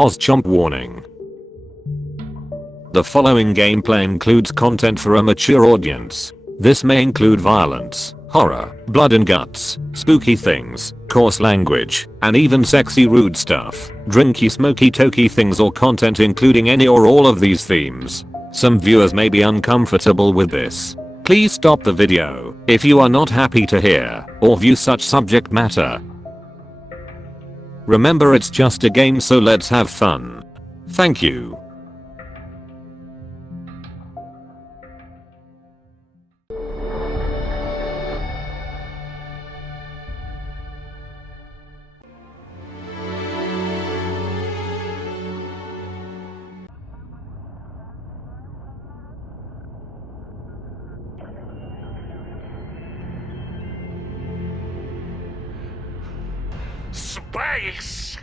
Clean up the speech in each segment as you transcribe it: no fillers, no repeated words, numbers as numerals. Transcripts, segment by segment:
OzChomp Warning. The following gameplay includes content for a mature audience. This may include violence, horror, blood and guts, spooky things, coarse language, and even sexy rude stuff, drinky smoky tokey things or content including any or all of these themes. Some viewers may be uncomfortable with this. Please stop the video if you are not happy to hear or view such subject matter. Remember, it's just a game, so let's have fun. Thank you. Space!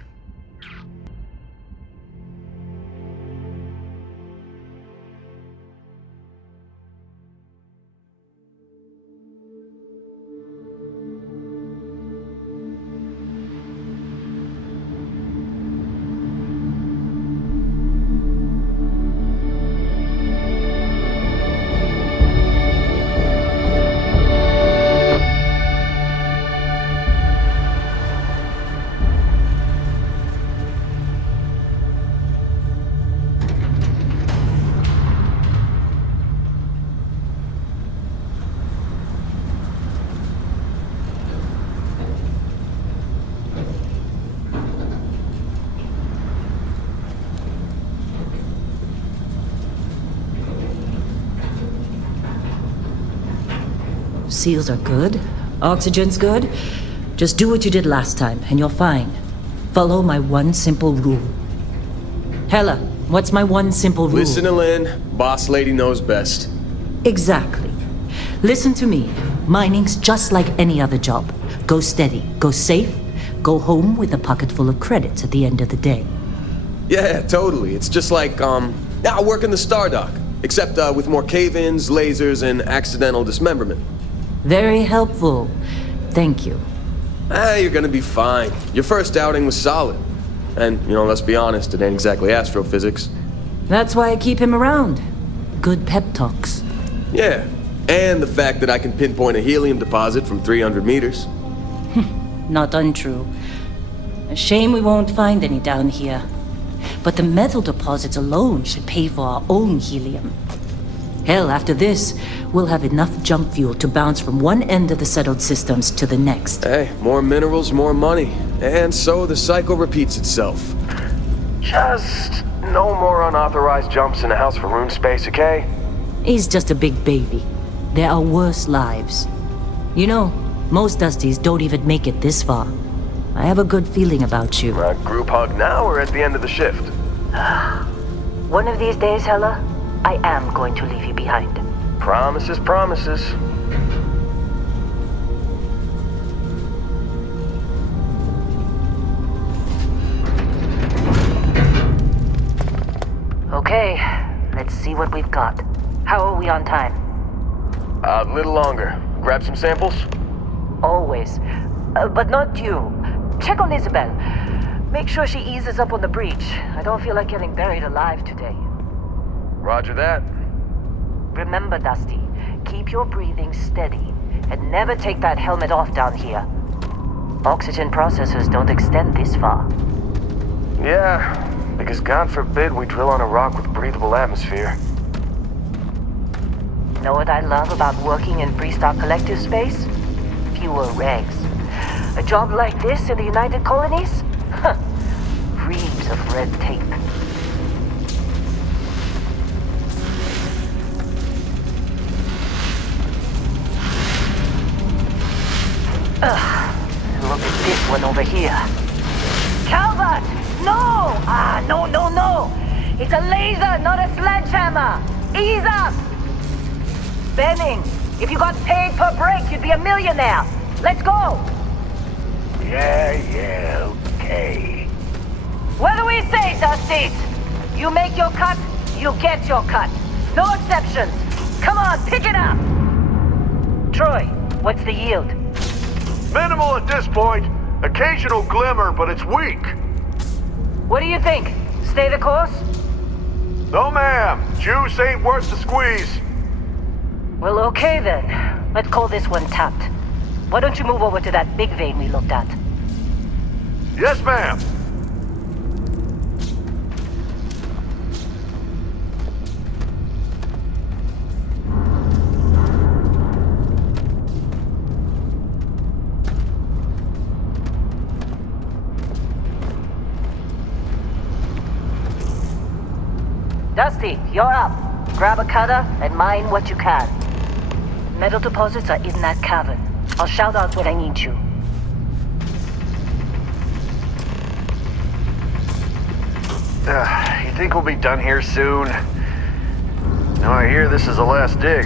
Seals are good. Oxygen's good. Just do what you did last time, and you're fine. Follow my one simple rule. Hella, what's my one simple rule? Listen to Lynn. Boss lady knows best. Exactly. Listen to me. Mining's just like any other job. Go steady, go safe, go home with a pocket full of credits at the end of the day. Yeah, totally. It's just like, I work in the Stardock. Except, with more cave-ins, lasers, and accidental dismemberment. Very helpful. Thank you. You're gonna be fine. Your first outing was solid. And, let's be honest, it ain't exactly astrophysics. That's why I keep him around. Good pep talks. Yeah, and the fact that I can pinpoint a helium deposit from 300 meters. Not untrue. A shame we won't find any down here. But the metal deposits alone should pay for our own helium. Hell, after this, we'll have enough jump fuel to bounce from one end of the settled systems to the next. Hey, more minerals, more money. And so the cycle repeats itself. Just no more unauthorized jumps in the house for room space, okay? He's just a big baby. There are worse lives. You know, most Dusties don't even make it this far. I have a good feeling about you. Group hug now or at the end of the shift? One of these days, Hella, I am going to leave you behind. Promises, promises. Okay, let's see what we've got. How are we on time? A little longer. Grab some samples? Always. But not you. Check on Isabel. Make sure she eases up on the breach. I don't feel like getting buried alive today. Roger that. Remember, Dusty, keep your breathing steady and never take that helmet off down here. Oxygen processors don't extend this far. Yeah, because God forbid we drill on a rock with breathable atmosphere. Know what I love about working in Freestock Collective space? Fewer regs. A job like this in the United Colonies? Huh. Reams of red tape. Look at this one over here. Calvert! No! No. It's a laser, not a sledgehammer. Ease up! Benning, if you got paid per break, you'd be a millionaire. Let's go! Yeah, okay. What do we say, Dusties? You make your cut, you get your cut. No exceptions. Come on, pick it up! Troy, what's the yield? Minimal at this point. Occasional glimmer, but it's weak. What do you think? Stay the course? No, ma'am. Juice ain't worth the squeeze. Well, okay then. Let's call this one tapped. Why don't you move over to that big vein we looked at? Yes, ma'am. Dusty, you're up. Grab a cutter and mine what you can. Metal deposits are in that cavern. I'll shout out when I need you. You think we'll be done here soon? Now I hear this is the last dig.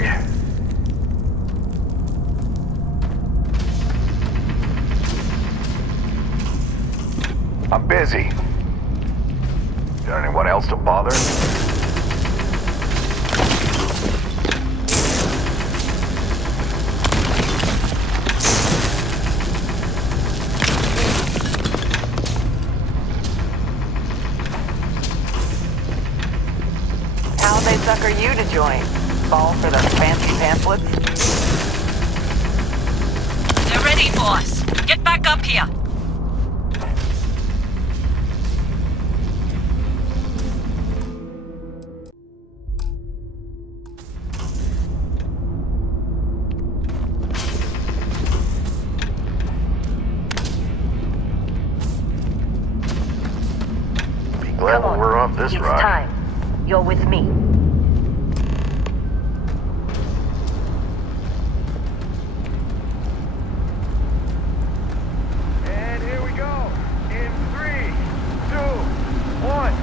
I'm busy. Got anyone else to bother? How'd they sucker you to join? Fall for the fancy pamphlets? They're ready, boss. Get back up here. Glad Come on. we're off this It's ride. time. You're with me. And here we go. In 3, 2, 1.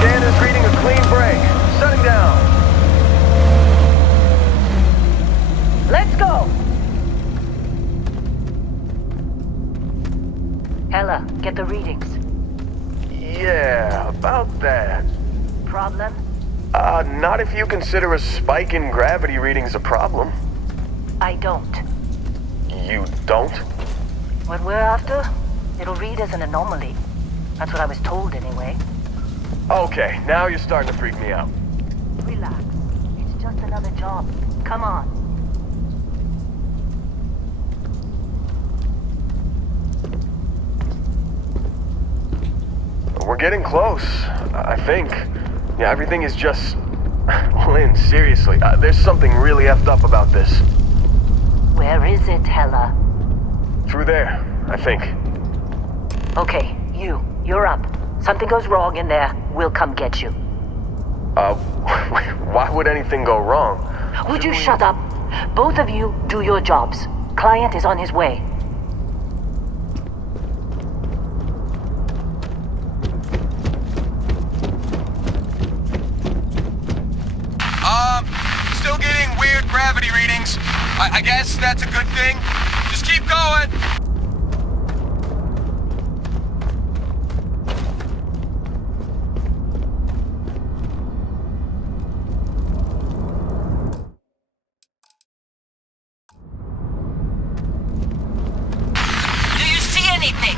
Scanner's reading a clean break. Shutting down. Let's go! Hella, get the readings. Yeah, about that. Problem? Not if you consider a spike in gravity readings a problem. I don't. You don't? What we're after, it'll read as an anomaly. That's what I was told anyway. Okay, now you're starting to freak me out. Relax. It's just another job. Come on. We're getting close, I think. Yeah, everything is just... Lynn, seriously, there's something really effed up about this. Where is it, Hella? Through there, I think. Okay, you're up. Something goes wrong in there, we'll come get you. Why would anything go wrong? Would you shut up? Both of you do your jobs. Client is on his way. Still getting weird gravity readings. I guess that's a good thing. Just keep going. Do you see anything?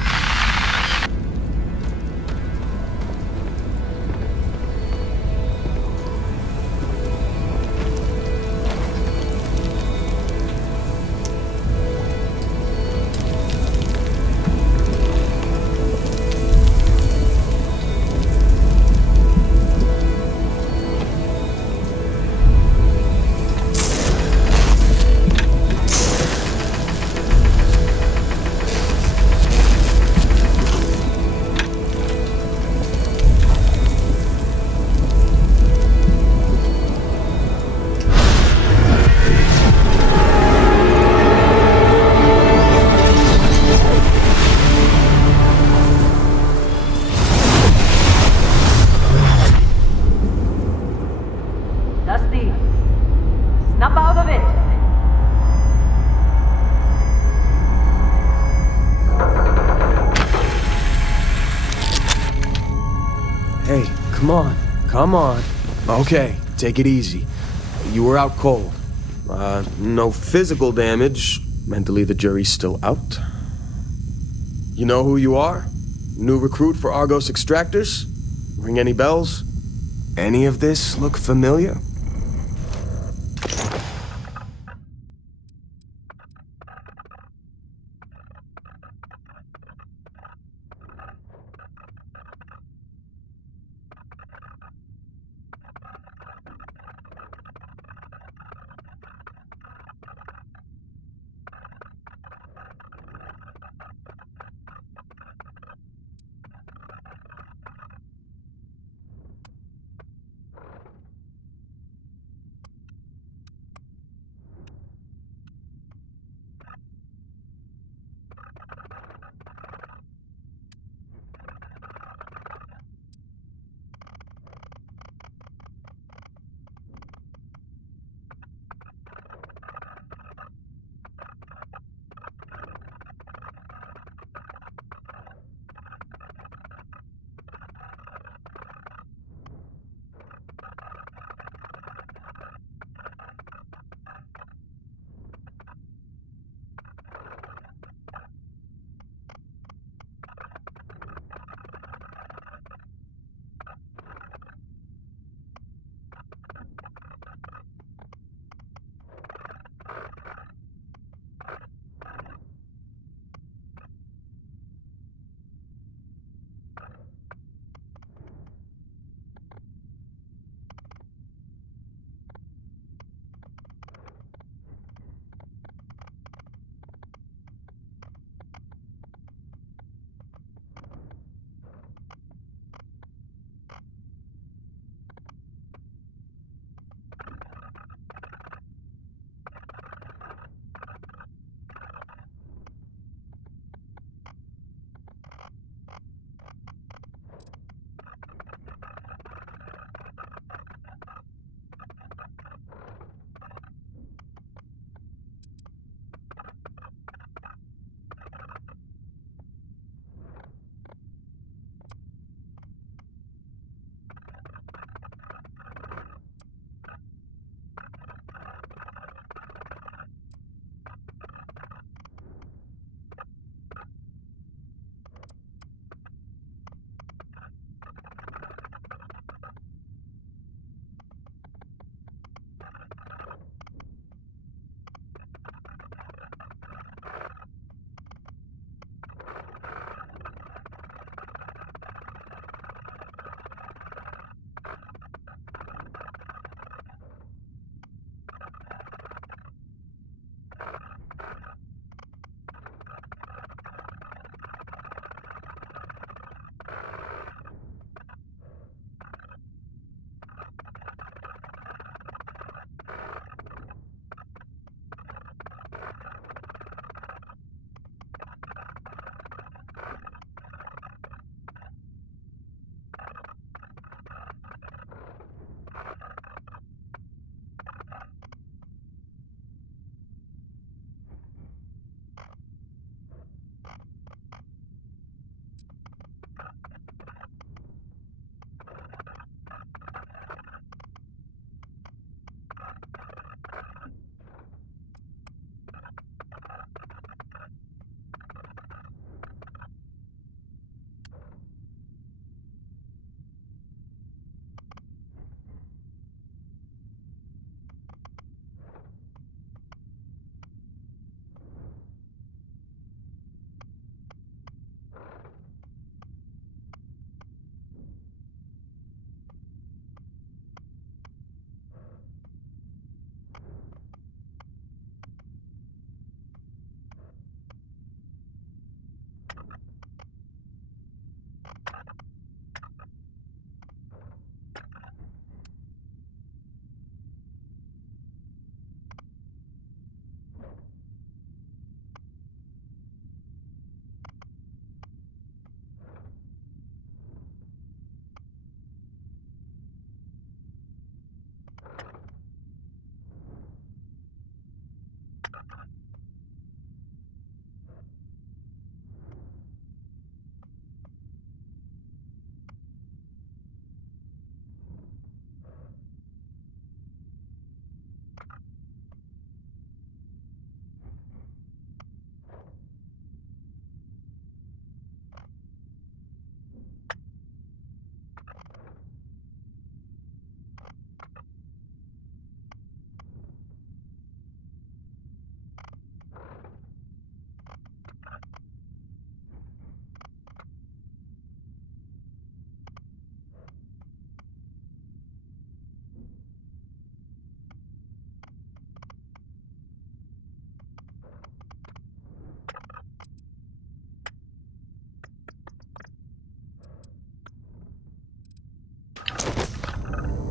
Dusty, snap out of it! come on. Come on. Okay, take it easy. You were out cold. No physical damage. Mentally, the jury's still out. You know who you are? New recruit for Argos Extractors? Ring any bells? Any of this look familiar?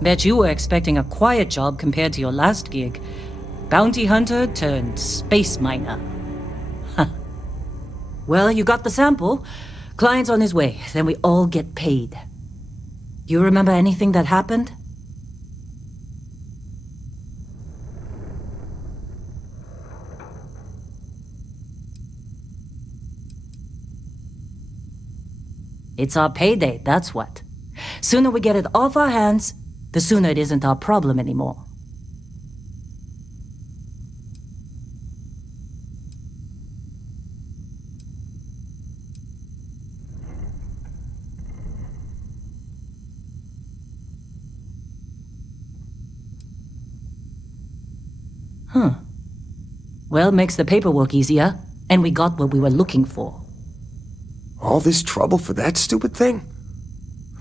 Bet you were expecting a quiet job compared to your last gig. Bounty hunter turned space miner. Huh. Well, you got the sample. Client's on his way, then we all get paid. You remember anything that happened? It's our payday, that's what. Sooner we get it off our hands, the sooner it isn't our problem anymore. Huh. Well, makes the paperwork easier, and we got what we were looking for. All this trouble for that stupid thing?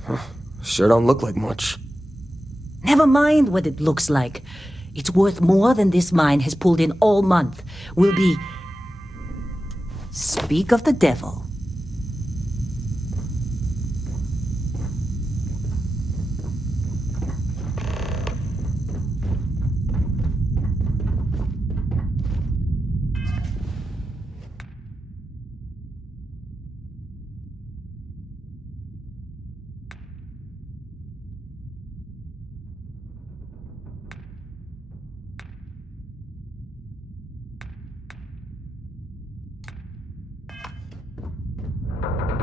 Huh. Sure don't look like much. Never mind what it looks like. It's worth more than this mine has pulled in all month. We'll be... Speak of the devil.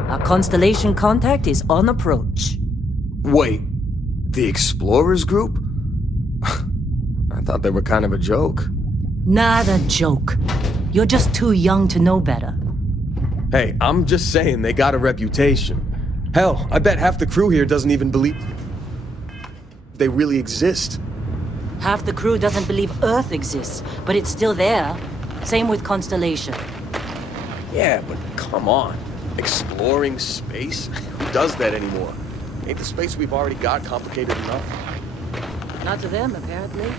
Our Constellation contact is on approach. Wait, the Explorers group? I thought they were kind of a joke. Not a joke. You're just too young to know better. Hey, I'm just saying they got a reputation. Hell, I bet half the crew here doesn't even believe they really exist. Half the crew doesn't believe Earth exists, but it's still there. Same with Constellation. Yeah, but come on. Exploring space? Who does that anymore? Ain't the space we've already got complicated enough? Not to them, apparently.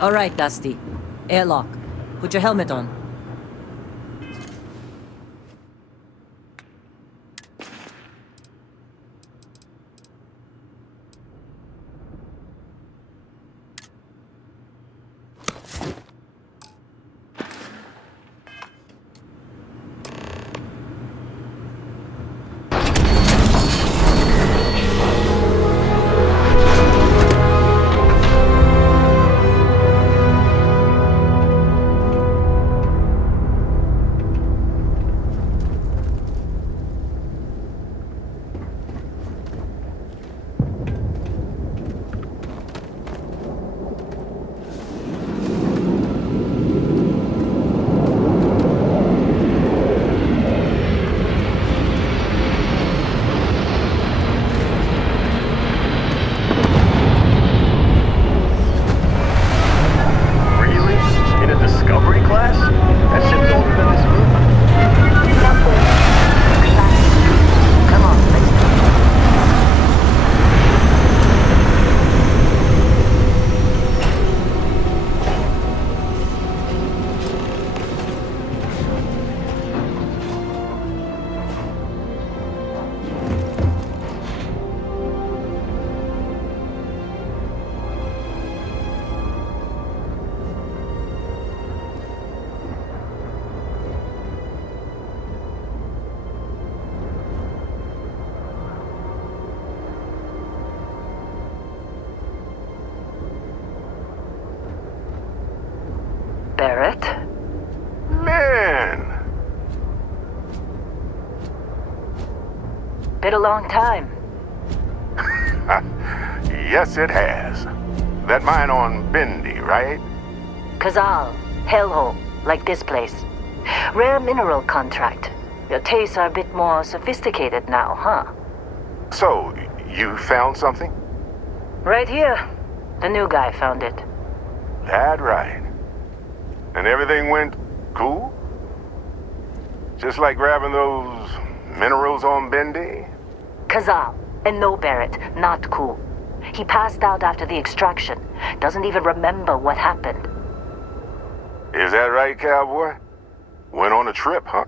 All right, Dusty. Airlock. Put your helmet on. Barrett? Man! Been a long time. Yes, it has. That mine on Bendy, right? Kazal, hellhole, like this place. Rare mineral contract. Your tastes are a bit more sophisticated now, huh? So, you found something? Right here. The new guy found it. That right. And everything went cool? Just like grabbing those minerals on Bendy? Kazal, and no Barrett, not cool. He passed out after the extraction. Doesn't even remember what happened. Is that right, cowboy? Went on a trip, huh?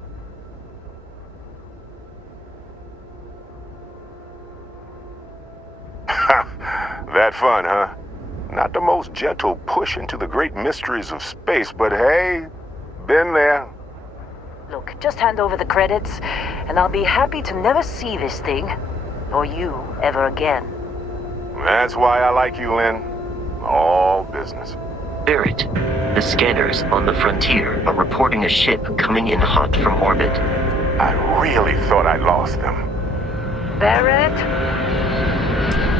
That fun, huh? Not the most gentle push into the great mysteries of space, but hey, been there. Look, just hand over the credits, and I'll be happy to never see this thing, or you, ever again. That's why I like you, Lynn. All business. Barrett, the scanners on the frontier are reporting a ship coming in hot from orbit. I really thought I lost them. Barrett?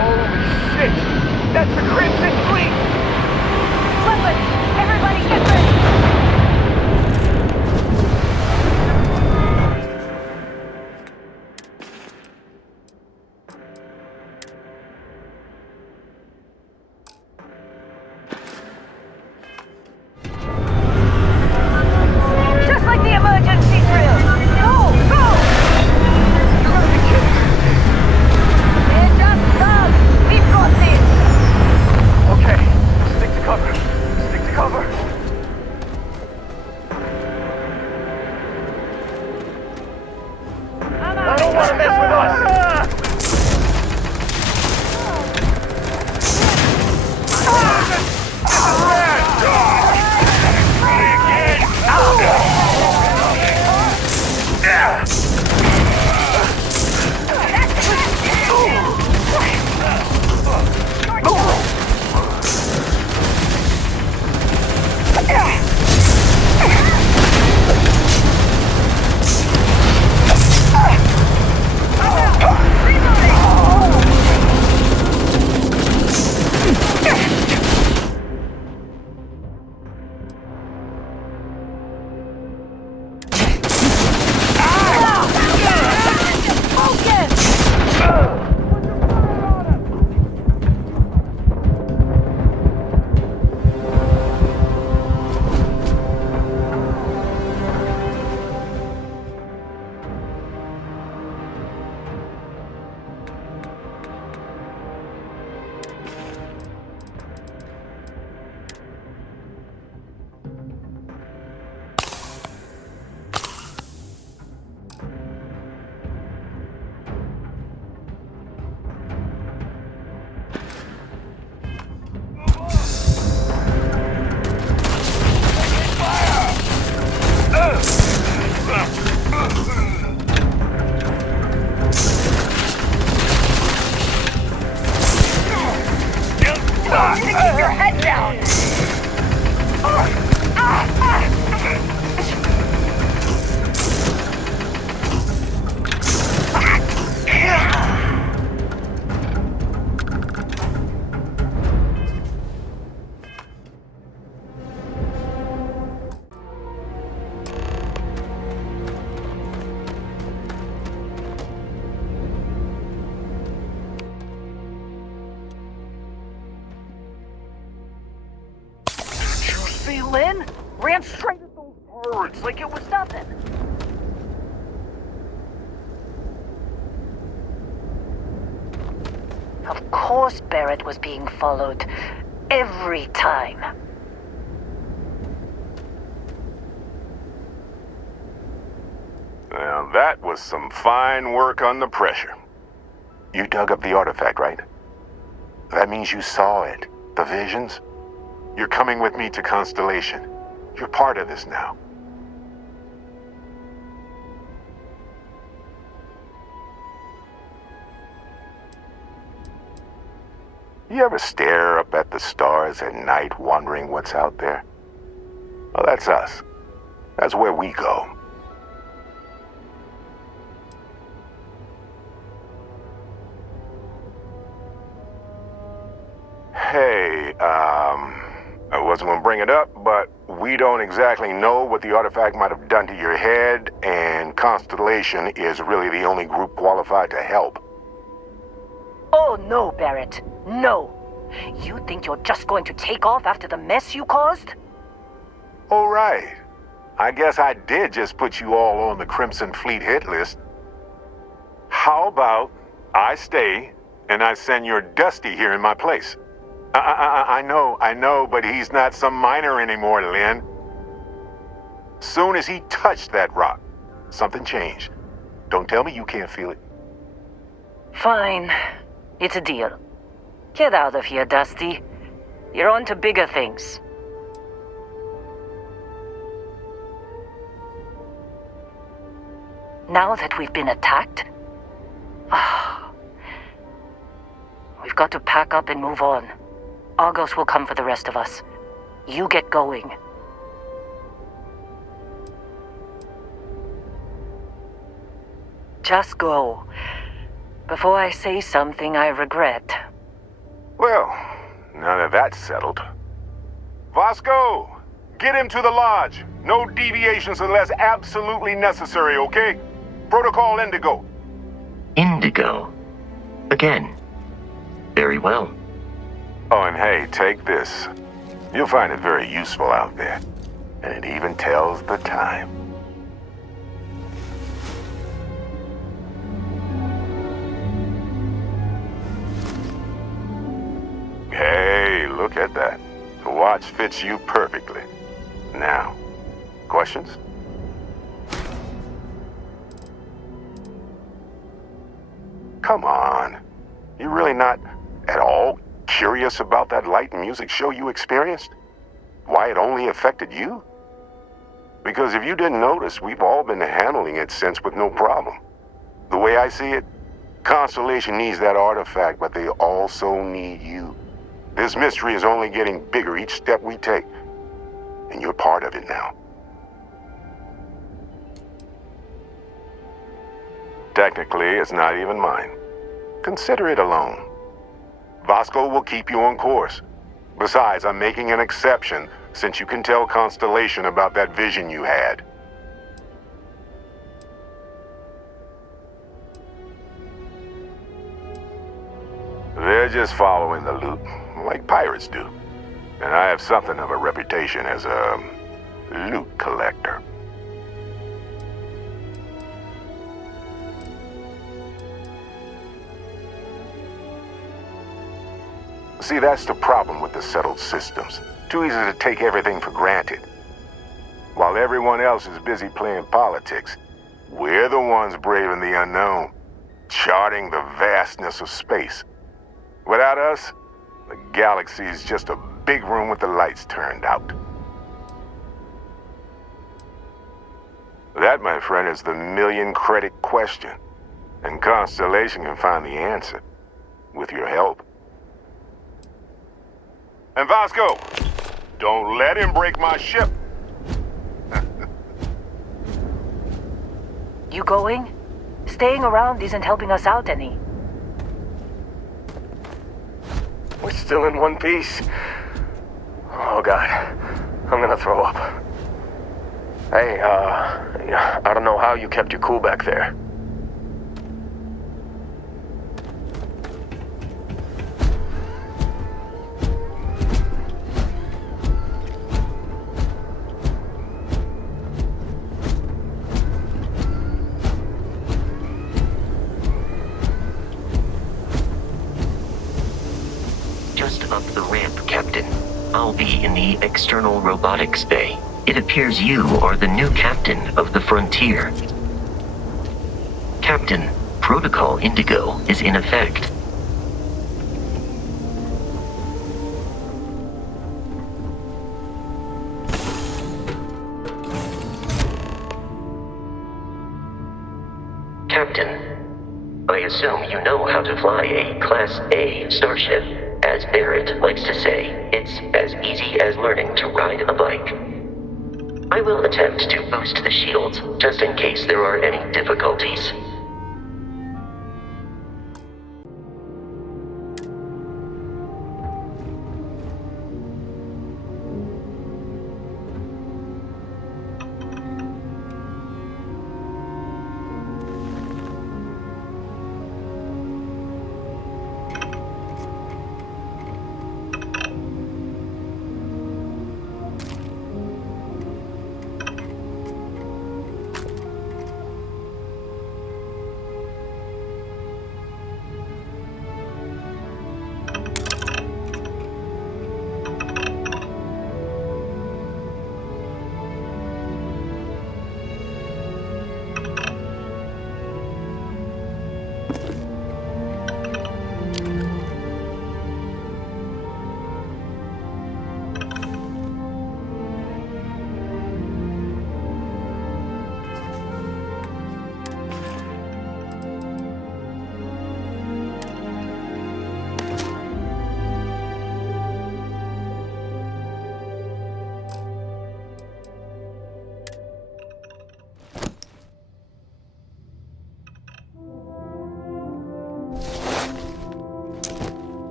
Holy shit! That's the Crimson Fleet! Weapons! Everybody get ready! Just like the emergency drill! Go! Go! You're gonna be kidding me! They're just thugs! We've got this! Okay, stick to cover. Stick to cover. I don't want to mess with us! Keep your head down! See, Lynn? Ran straight at those birds like it was nothing. Of course Barrett was being followed. Every time. Now that was some fine work under pressure. You dug up the artifact, right? That means you saw it. The visions? You're coming with me to Constellation. You're part of this now. You ever stare up at the stars at night wondering what's out there? Well, that's us. That's where we go. Hey, I wasn't gonna bring it up, but we don't exactly know what the artifact might have done to your head, and Constellation is really the only group qualified to help. Oh no, Barrett. No. You think you're just going to take off after the mess you caused? All right. I guess I did just put you all on the Crimson Fleet hit list. How about I stay and I send your Dusty here in my place. I know, but he's not some miner anymore, Lynn. Soon as he touched that rock, something changed. Don't tell me you can't feel it. Fine. It's a deal. Get out of here, Dusty. You're on to bigger things. Now that we've been attacked, we've got to pack up and move on. Argos will come for the rest of us. You get going. Just go. Before I say something I regret. Well, now that that's settled. Vasco, get him to the lodge. No deviations unless absolutely necessary, okay? Protocol Indigo. Indigo? Again. Very well. Oh, and hey, take this. You'll find it very useful out there. And it even tells the time. Hey, look at that. The watch fits you perfectly. Now, questions? Come on. You really not at all curious about that light and music show you experienced? Why it only affected you? Because if you didn't notice, we've all been handling it since with no problem. The way I see it, Constellation needs that artifact, but they also need you. This mystery is only getting bigger each step we take, and you're part of it now. Technically, it's not even mine. Consider it alone. Vasco will keep you on course. Besides, I'm making an exception since you can tell Constellation about that vision you had. They're just following the loot, like pirates do. And I have something of a reputation as a loot collector. See, that's the problem with the settled systems. Too easy to take everything for granted. While everyone else is busy playing politics, we're the ones braving the unknown, charting the vastness of space. Without us, the galaxy is just a big room with the lights turned out. That, my friend, is the million-credit question. And Constellation can find the answer, with your help. And Vasco, don't let him break my ship. You going? Staying around isn't helping us out any. We're still in one piece. Oh, God. I'm gonna throw up. Hey, I don't know how you kept your cool back there. Just up the ramp, Captain. I'll be in the external robotics bay. It appears you are the new captain of the Frontier. Captain, Protocol Indigo is in effect. Captain, I assume you know how to fly a Class A starship. As Barrett likes to say, it's as easy as learning to ride a bike. I will attempt to boost the shields, just in case there are any difficulties.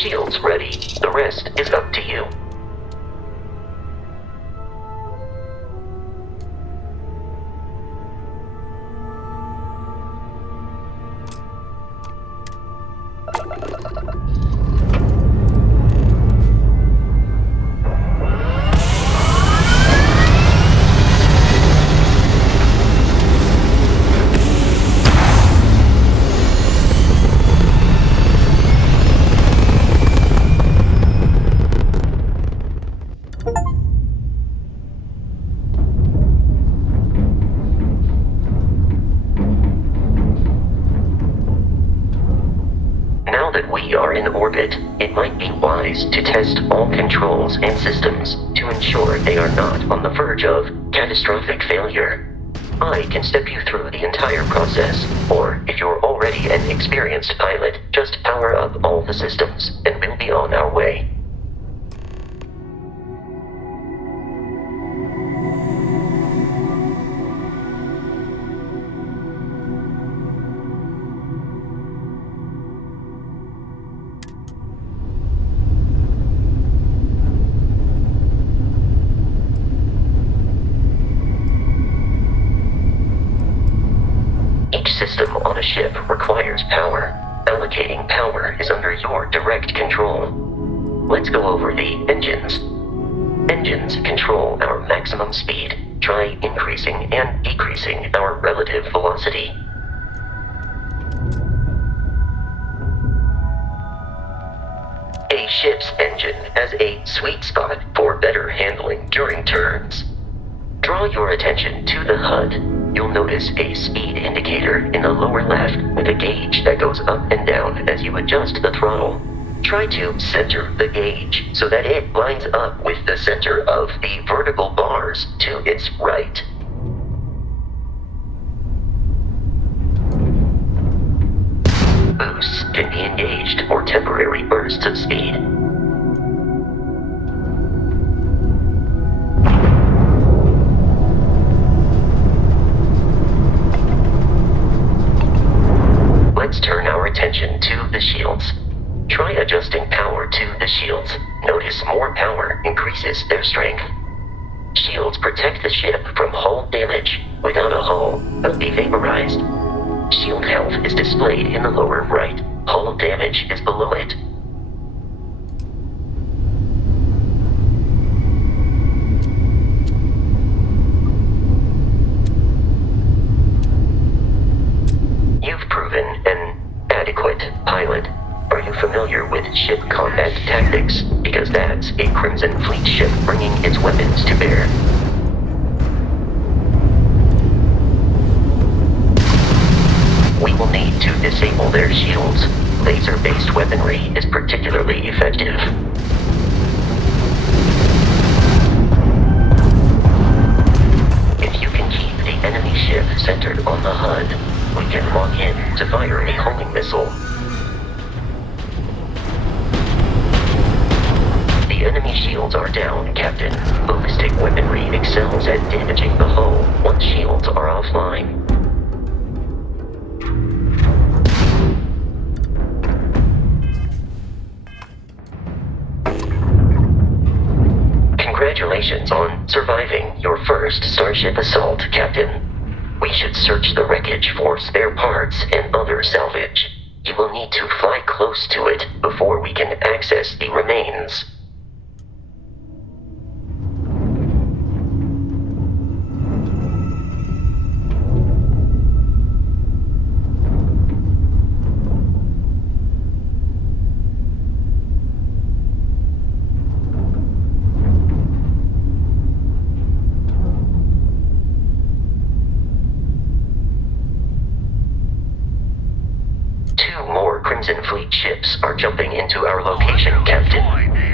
shields ready. The rest is up to you. Now that we are in orbit, it might be wise to test all controls and systems to ensure they are not on the verge of catastrophic failure. I can step you through the entire process, or if you're already an experienced pilot, just power up all the systems, and we'll be on our way. Each system on a ship requires power. Allocating power is under your direct control. Let's go over the engines. Engines control our maximum speed. Try increasing and decreasing our relative velocity. A ship's engine has a sweet spot for better handling during turns. Draw your attention to the HUD. You'll notice a speed indicator in the lower left with a gauge that goes up and down as you adjust the throttle. Try to center the gauge so that it lines up with the center of the vertical bars to its right. Boosts can be engaged for temporary bursts of speed. Let's turn our attention to the shields. Try adjusting power to the shields. Notice more power increases their strength. Shields protect the ship from hull damage. Without a hull, they'll be vaporized. Shield health is displayed in the lower right. Hull damage is below it. You've proven an adequate pilot. Are you familiar with ship combat tactics? Because that's a Crimson Fleet ship bringing its weapons to bear. We will need to disable their shields. Laser-based weaponry is particularly effective. If you can keep the enemy ship centered on the HUD, we can lock in to fire a homing missile. The enemy shields are down, Captain. Ballistic weaponry excels at damaging the hull once shields are offline. Congratulations on surviving your first Starship assault, Captain. We should search the wreckage for spare parts and other salvage. You will need to fly close to it before we can access the remains. Crimson Fleet ships are jumping into our location, Captain.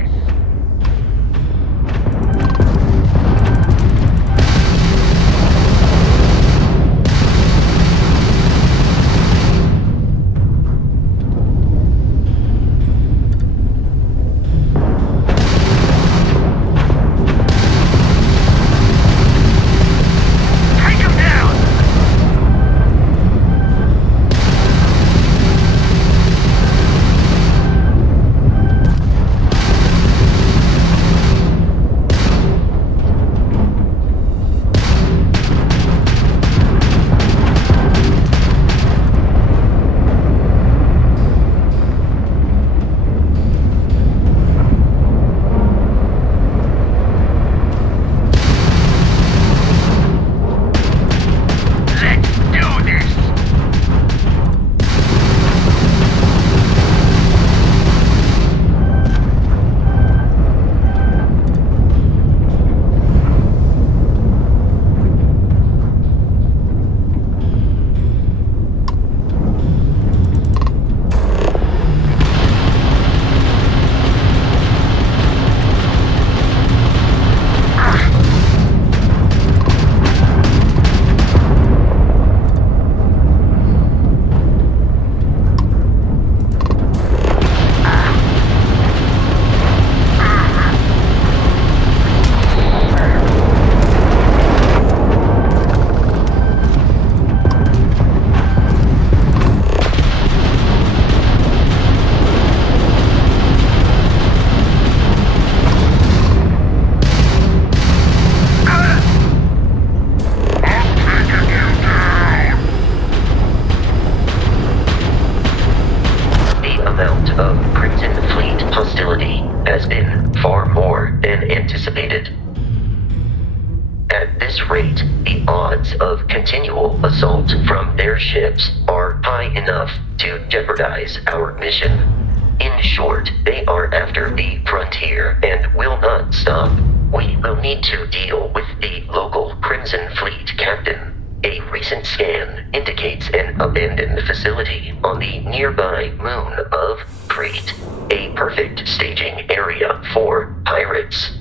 odds of continual assault from their ships are high enough to jeopardize our mission. In short, they are after the frontier and will not stop. We will need to deal with the local Crimson Fleet captain. A recent scan indicates an abandoned facility on the nearby moon of Crete, a perfect staging area for pirates.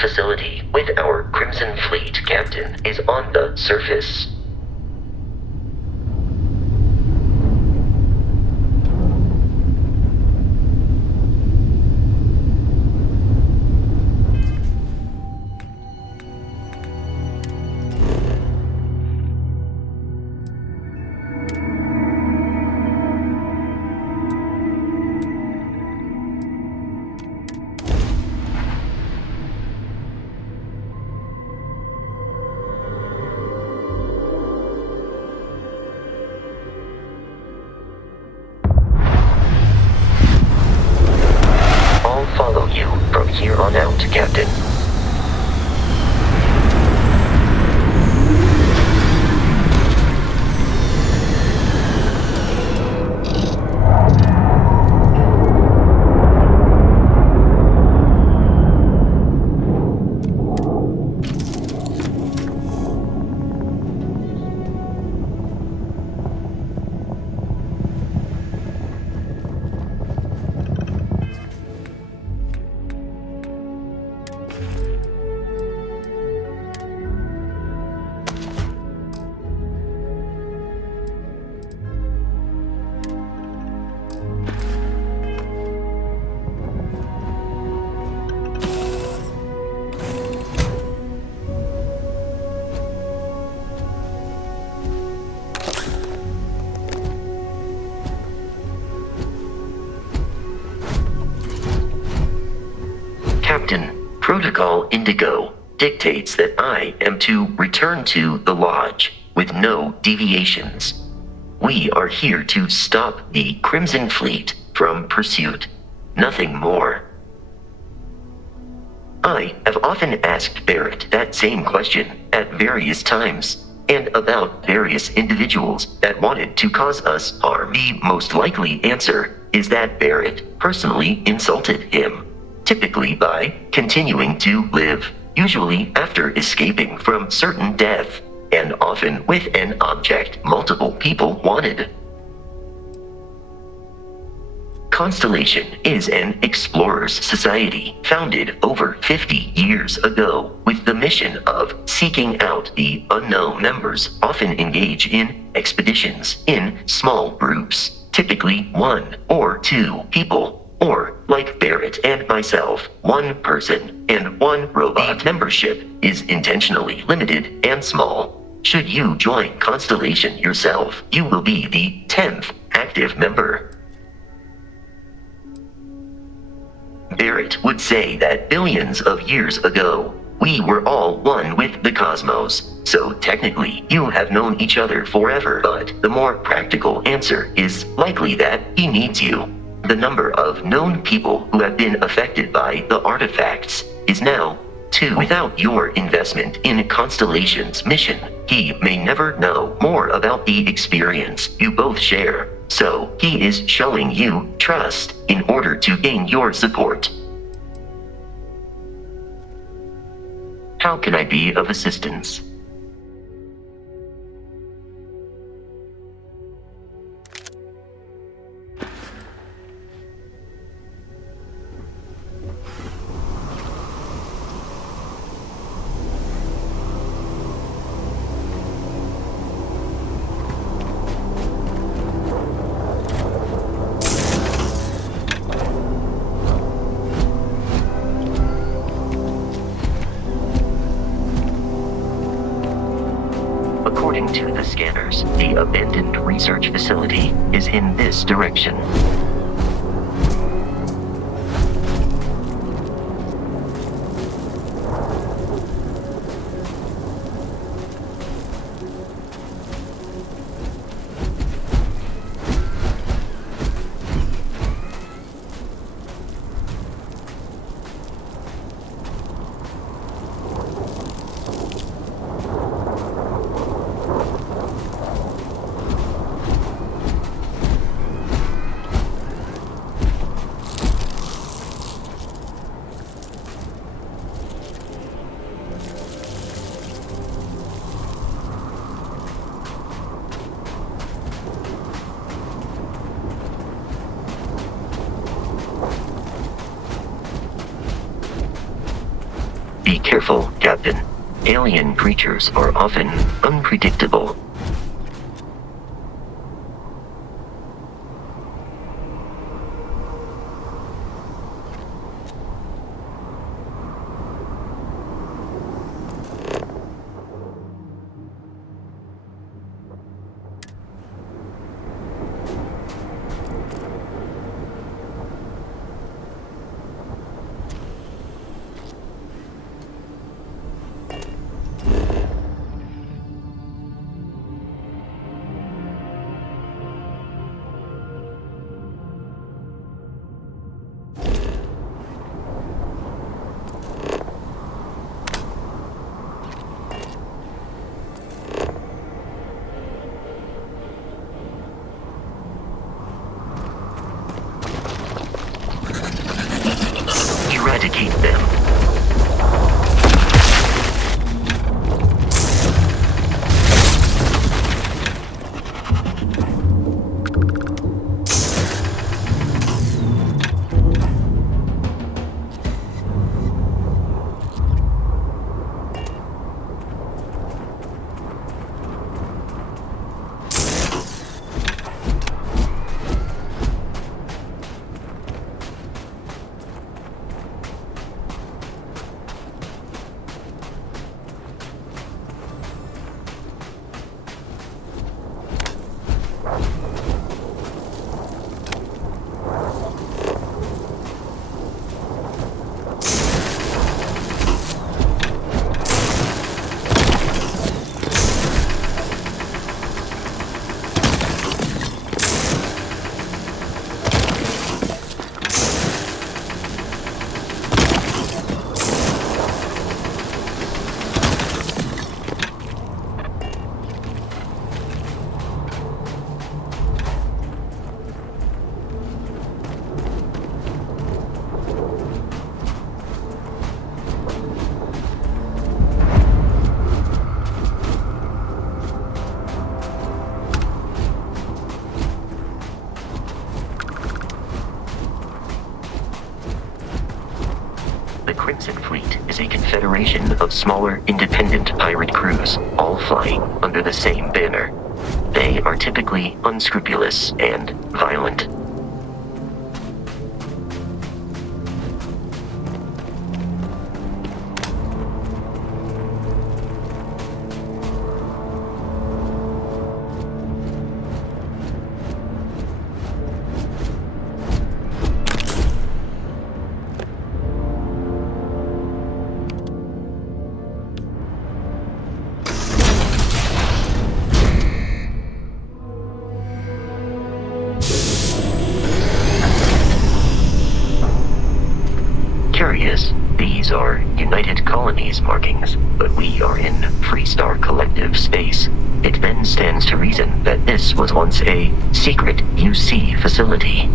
facility with our Crimson Fleet captain is on the surface. Follow you from here on out, Captain. Captain, Protocol Indigo dictates that I am to return to the Lodge with no deviations. We are here to stop the Crimson Fleet from pursuit. Nothing more. I have often asked Barrett that same question at various times, and about various individuals that wanted to cause us harm. The most likely answer is that Barrett personally insulted him, typically by continuing to live, usually after escaping from certain death, and often with an object multiple people wanted. Constellation is an explorers society founded over 50 years ago with the mission of seeking out the unknown. Members often engage in expeditions in small groups, typically 1 or 2 people. Or, like Barrett and myself, 1 person and 1 robot. Membership is intentionally limited and small. Should you join Constellation yourself, you will be the 10th active member. Barrett would say that billions of years ago, we were all one with the cosmos, so technically you have known each other forever. But the more practical answer is likely that he needs you. The number of known people who have been affected by the artifacts is now 2. Without your investment in Constellation's mission, he may never know more about the experience you both share. So he is showing you trust in order to gain your support. How can I be of assistance? According to the scanners, the abandoned research facility is in this direction. Be careful, Captain. Alien creatures are often unpredictable. Eradicate them. The Crimson Fleet is a confederation of smaller, independent pirate crews, all flying under the same banner. They are typically unscrupulous and violent. Curious, these are United Colonies markings, but we are in Freestar Collective space. It then stands to reason that this was once a secret UC facility.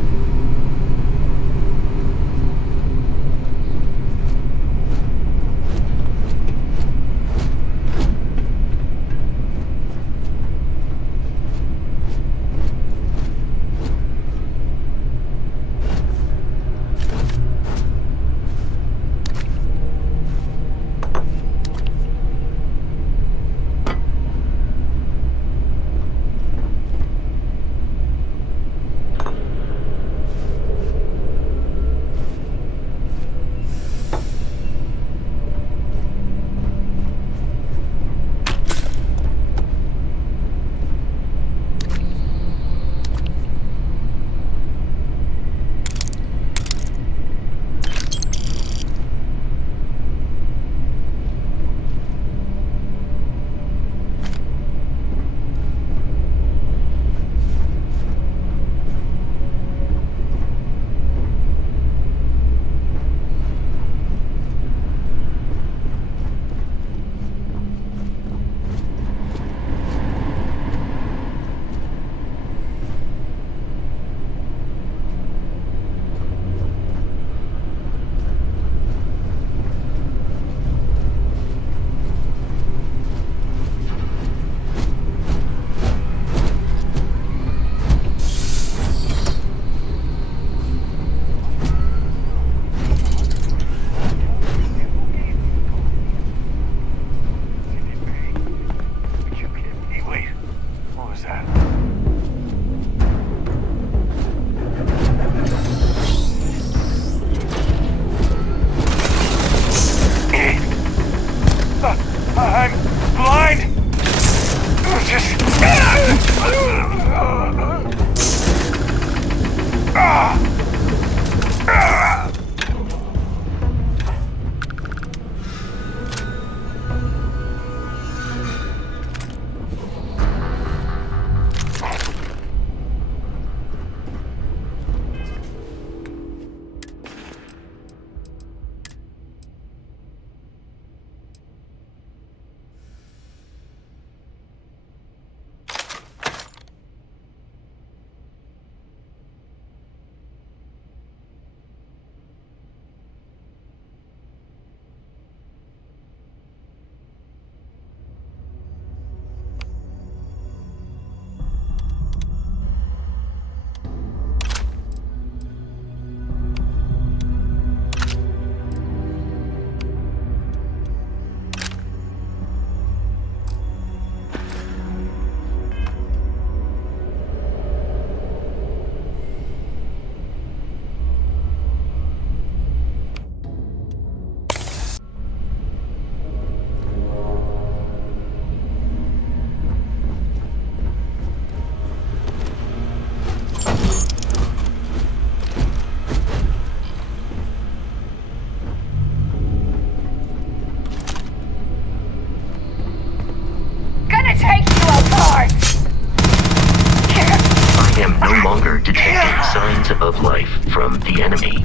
no longer detecting signs of life from the enemy.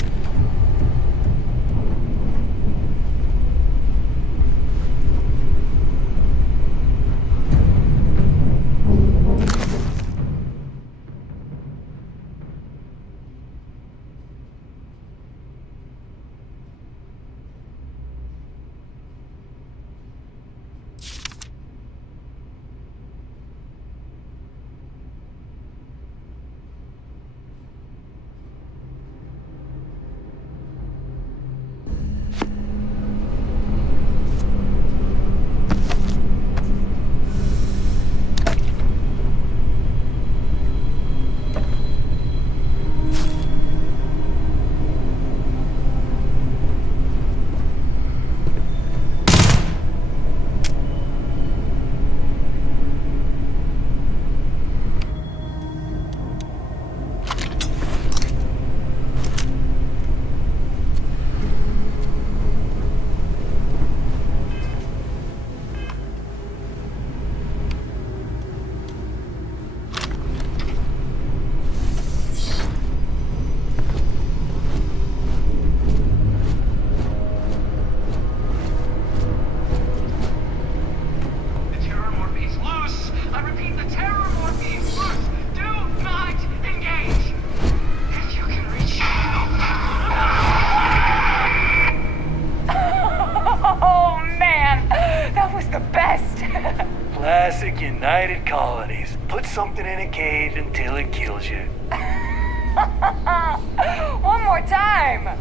Classic United Colonies. Put something in a cage until it kills you. One more time!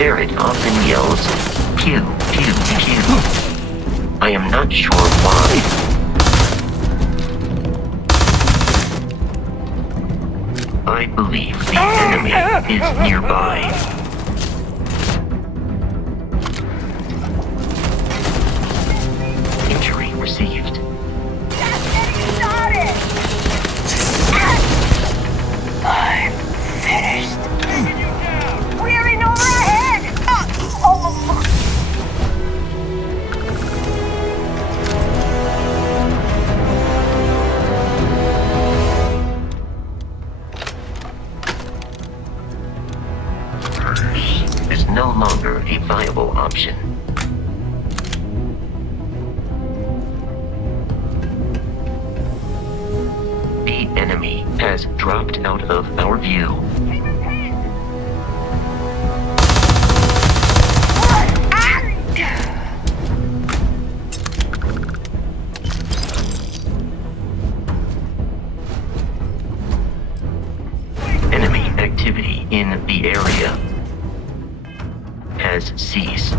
Barrett often yells, pew, pew, pew. I am not sure why. I believe the enemy is nearby. Injury received. Just getting started! I'm finished. Rearing over our head! Oh. Is no longer a viable option. The enemy has dropped out of our view. Enemy activity in the area has ceased.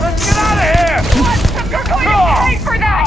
Let's get out of here! What? You're going to pay for that!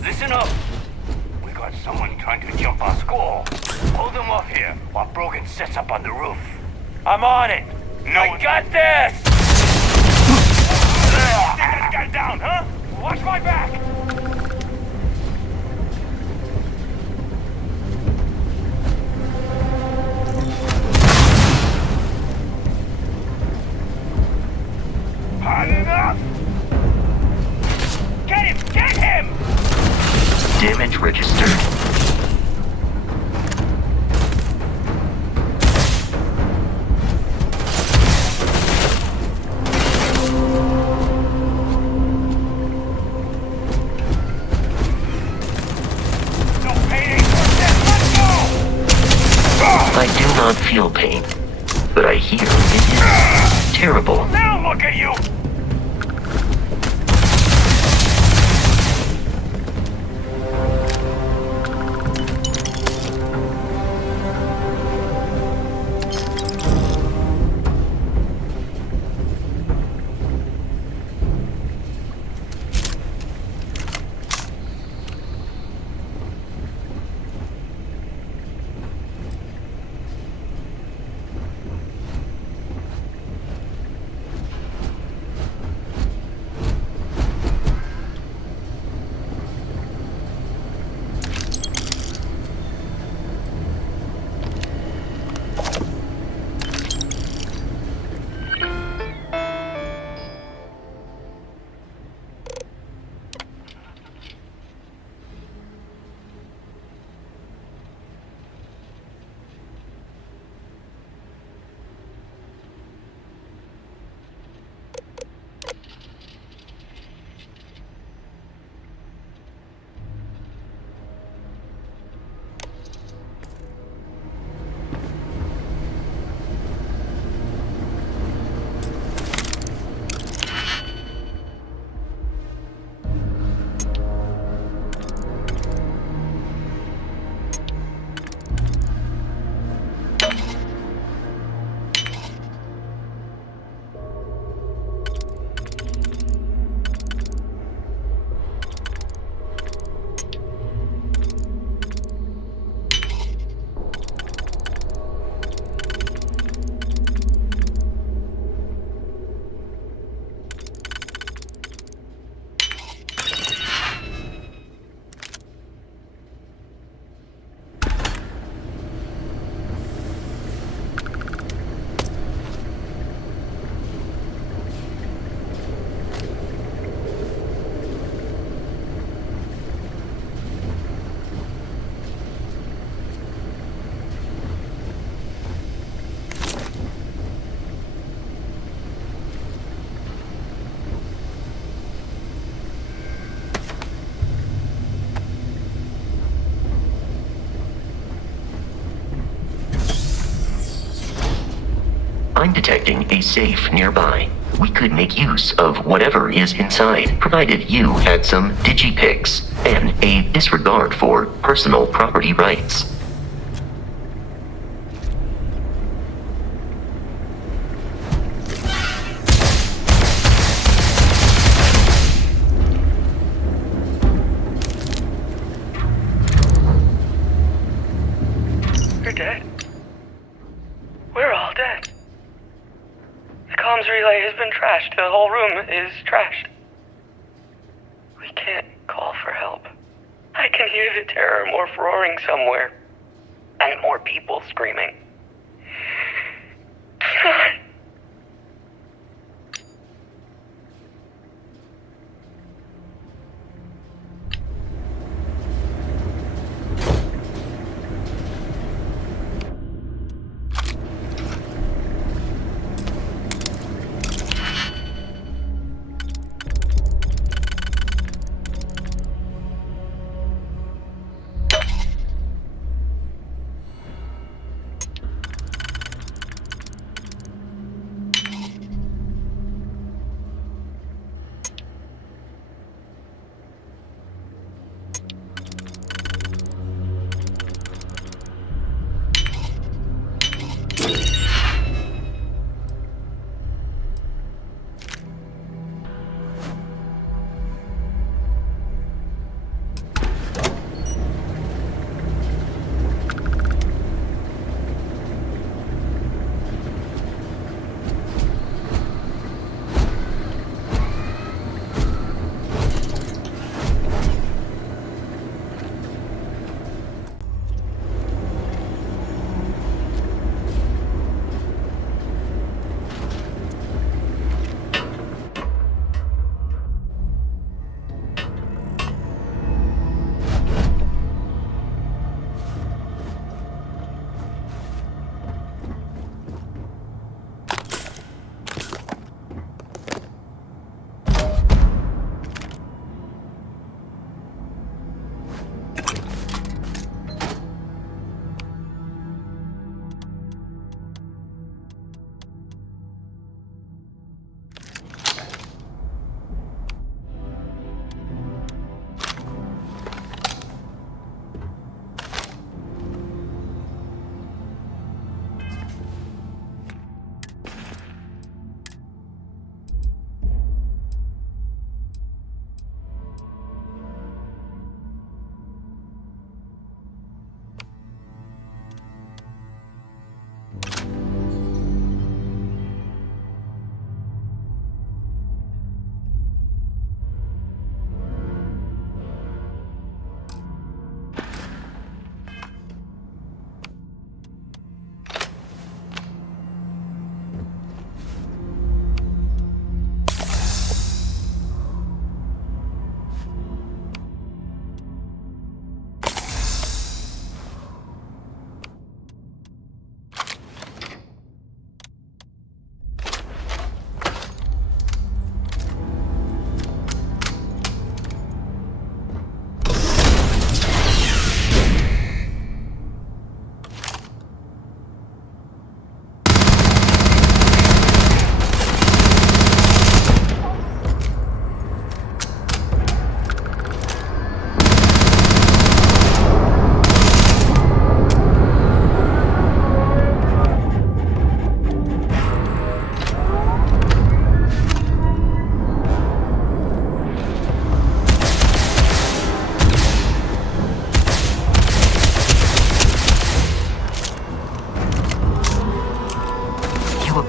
Listen up! We got someone trying to jump our skull. Hold them off here while Brogan sets up on the roof. I'm on it! No, I got this! Take this guy down, huh? Watch my back! Hard enough! Get him! Get him! Damage registered. No pain ain't worth this! Let's go! I do not feel pain, but I hear it is terrible. Now look at you! I'm detecting a safe nearby. We could make use of whatever is inside, provided you had some digipics and a disregard for personal property rights. You're dead. We're all dead. The comms relay has been trashed. The whole room is trashed. We can't call for help. I can hear the terror morph roaring somewhere. And more people screaming. God.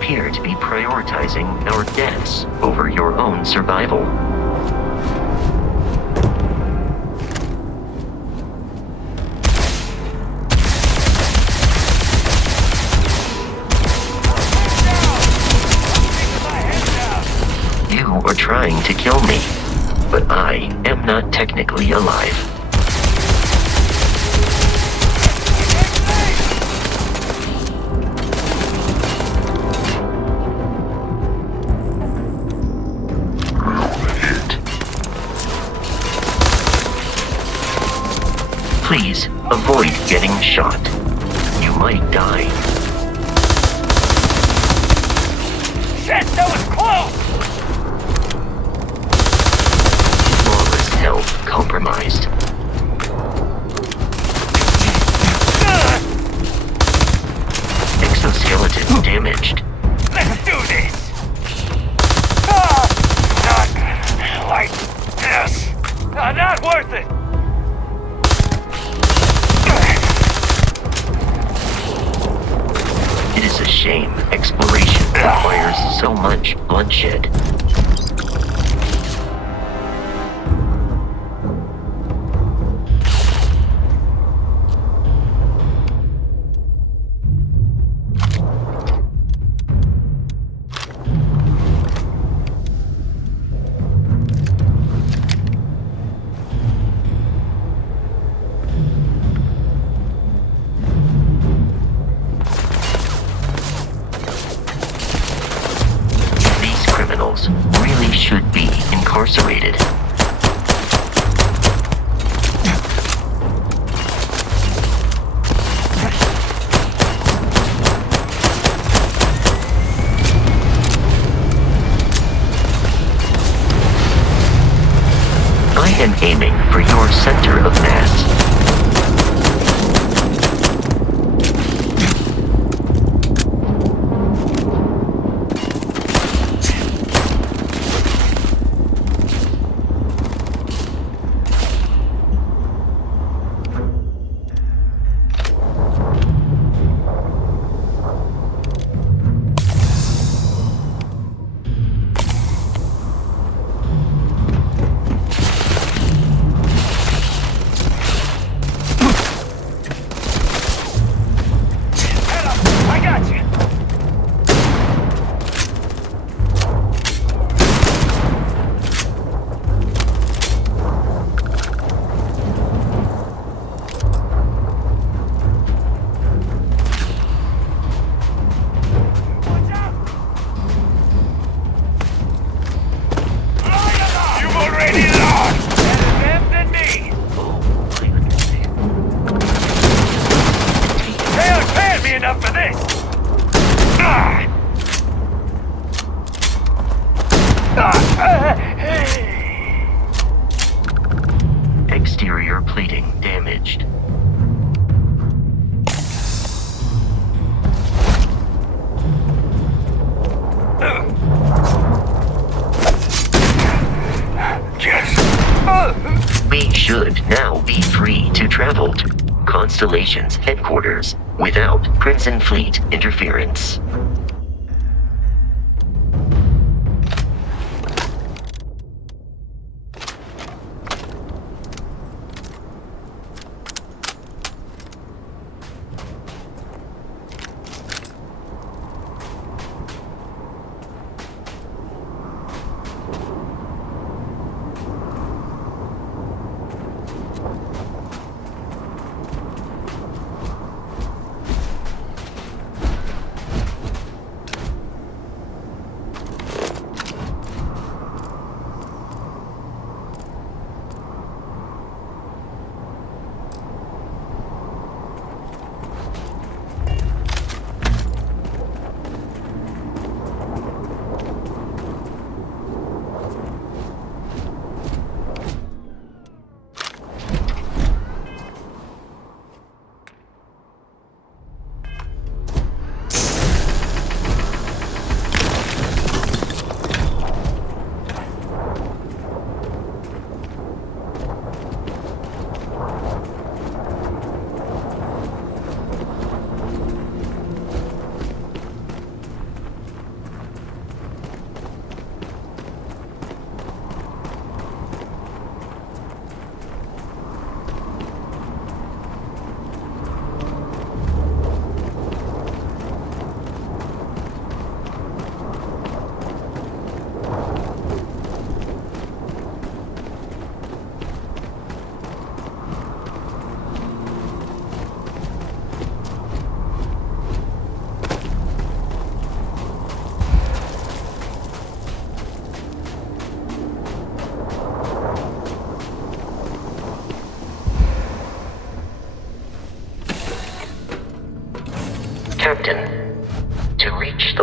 appear to be prioritizing our deaths over your own survival. You are trying to kill me, but I am not technically alive. Please avoid getting shot. You might die. Shit, that was close! Flawless health compromised. Exoskeleton damaged. Let's do this! Not like this. Not worth it! It is a shame exploration requires so much bloodshed. Really should be incarcerated. I am aiming for your center of mass. Enough for this! Exterior plating damaged. We should now be free to travel to Constellation's headquarters without Crimson Fleet interference.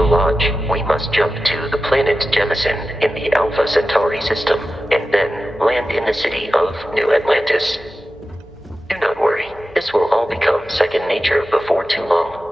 Lodge, we must jump to the planet Jemison in the Alpha Centauri system, and then land in the city of New Atlantis. Do not worry, this will all become second nature before too long.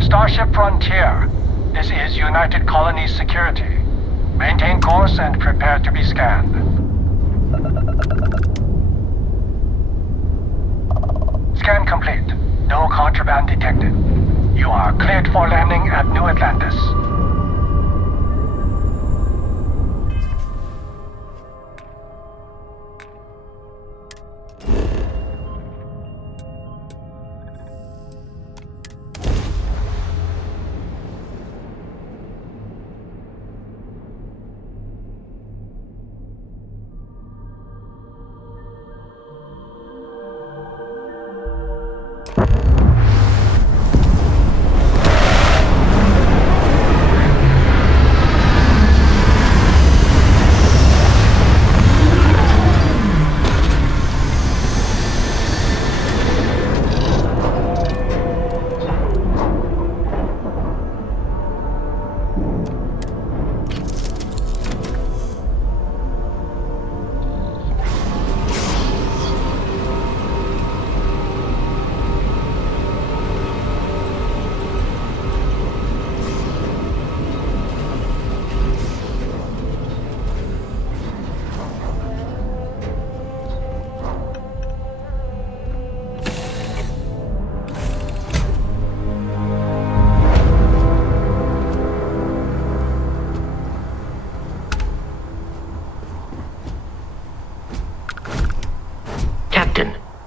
Starship Frontier. This is United Colonies Security. Maintain course and prepare to be scanned. Scan complete. No contraband detected. You are cleared for landing at New Atlantis.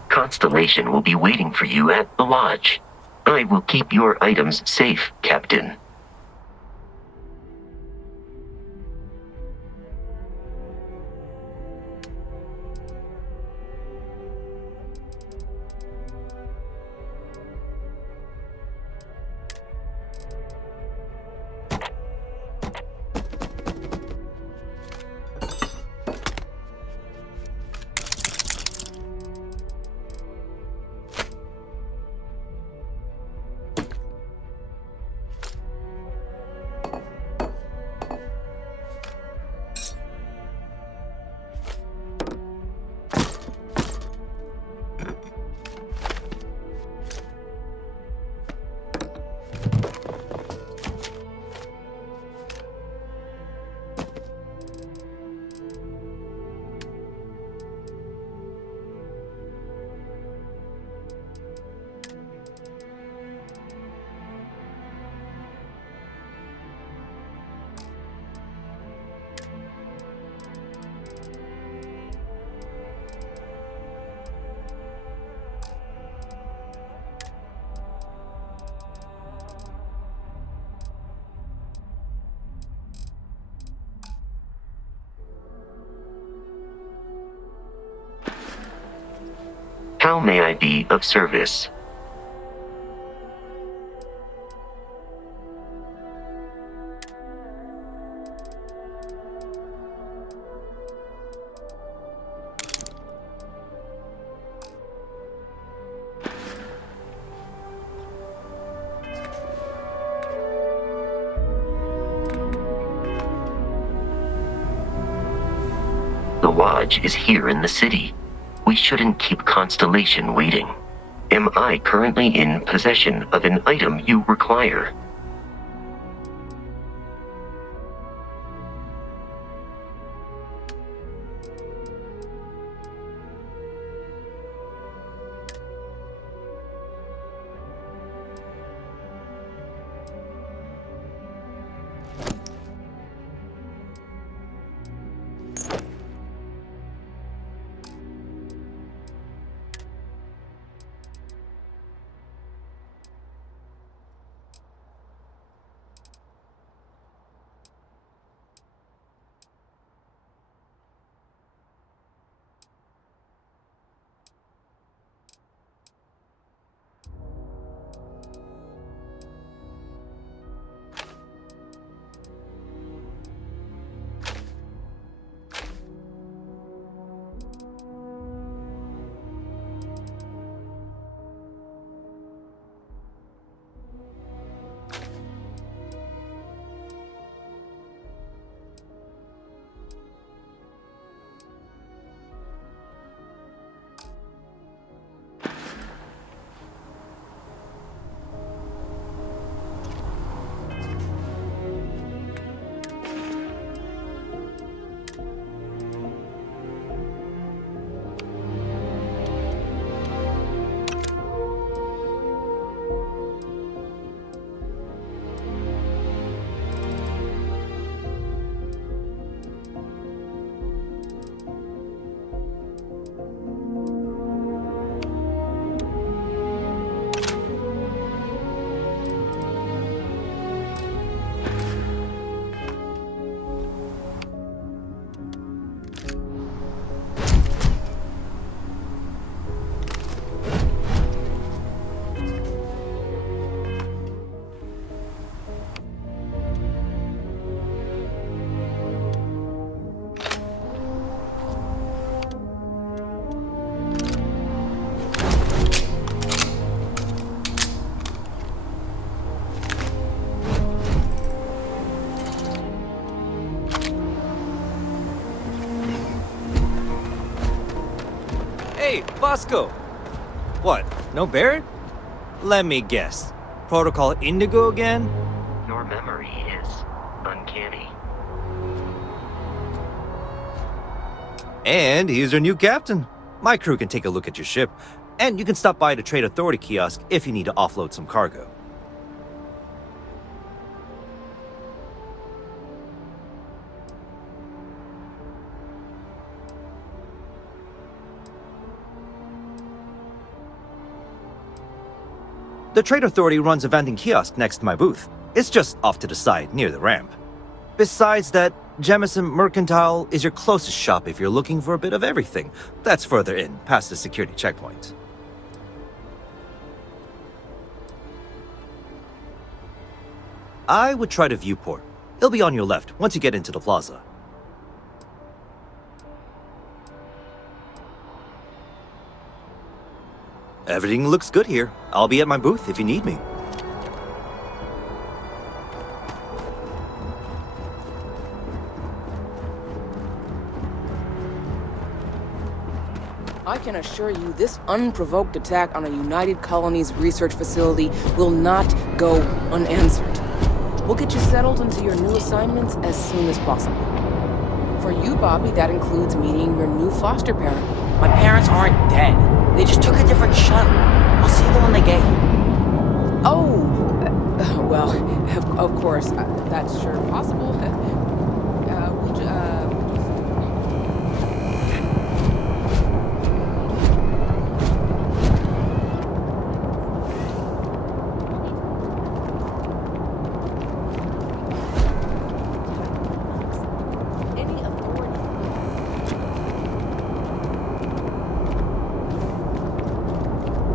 Constellation will be waiting for you at the lodge. I will keep your items safe, Captain. How may I be of service? The Lodge is here in the city. We shouldn't keep Constellation waiting. Am I currently in possession of an item you require? Hey, Bosco! What, no Barrett? Let me guess. Protocol Indigo again? Your memory is uncanny. And here's your new captain. My crew can take a look at your ship, and you can stop by the Trade Authority kiosk if you need to offload some cargo. The Trade Authority runs a vending kiosk next to my booth. It's just off to the side, near the ramp. Besides that, Jemison Mercantile is your closest shop if you're looking for a bit of everything. That's further in, past the security checkpoint. I would try the viewport. It'll be on your left once you get into the plaza. Everything looks good here. I'll be at my booth if you need me. I can assure you this unprovoked attack on a United Colonies research facility will not go unanswered. We'll get you settled into your new assignments as soon as possible. For you, Bobby, that includes meeting your new foster parent. My parents aren't dead. They just took a different shuttle. I'll see them when they get here. Oh! Well, of course, that's sure possible.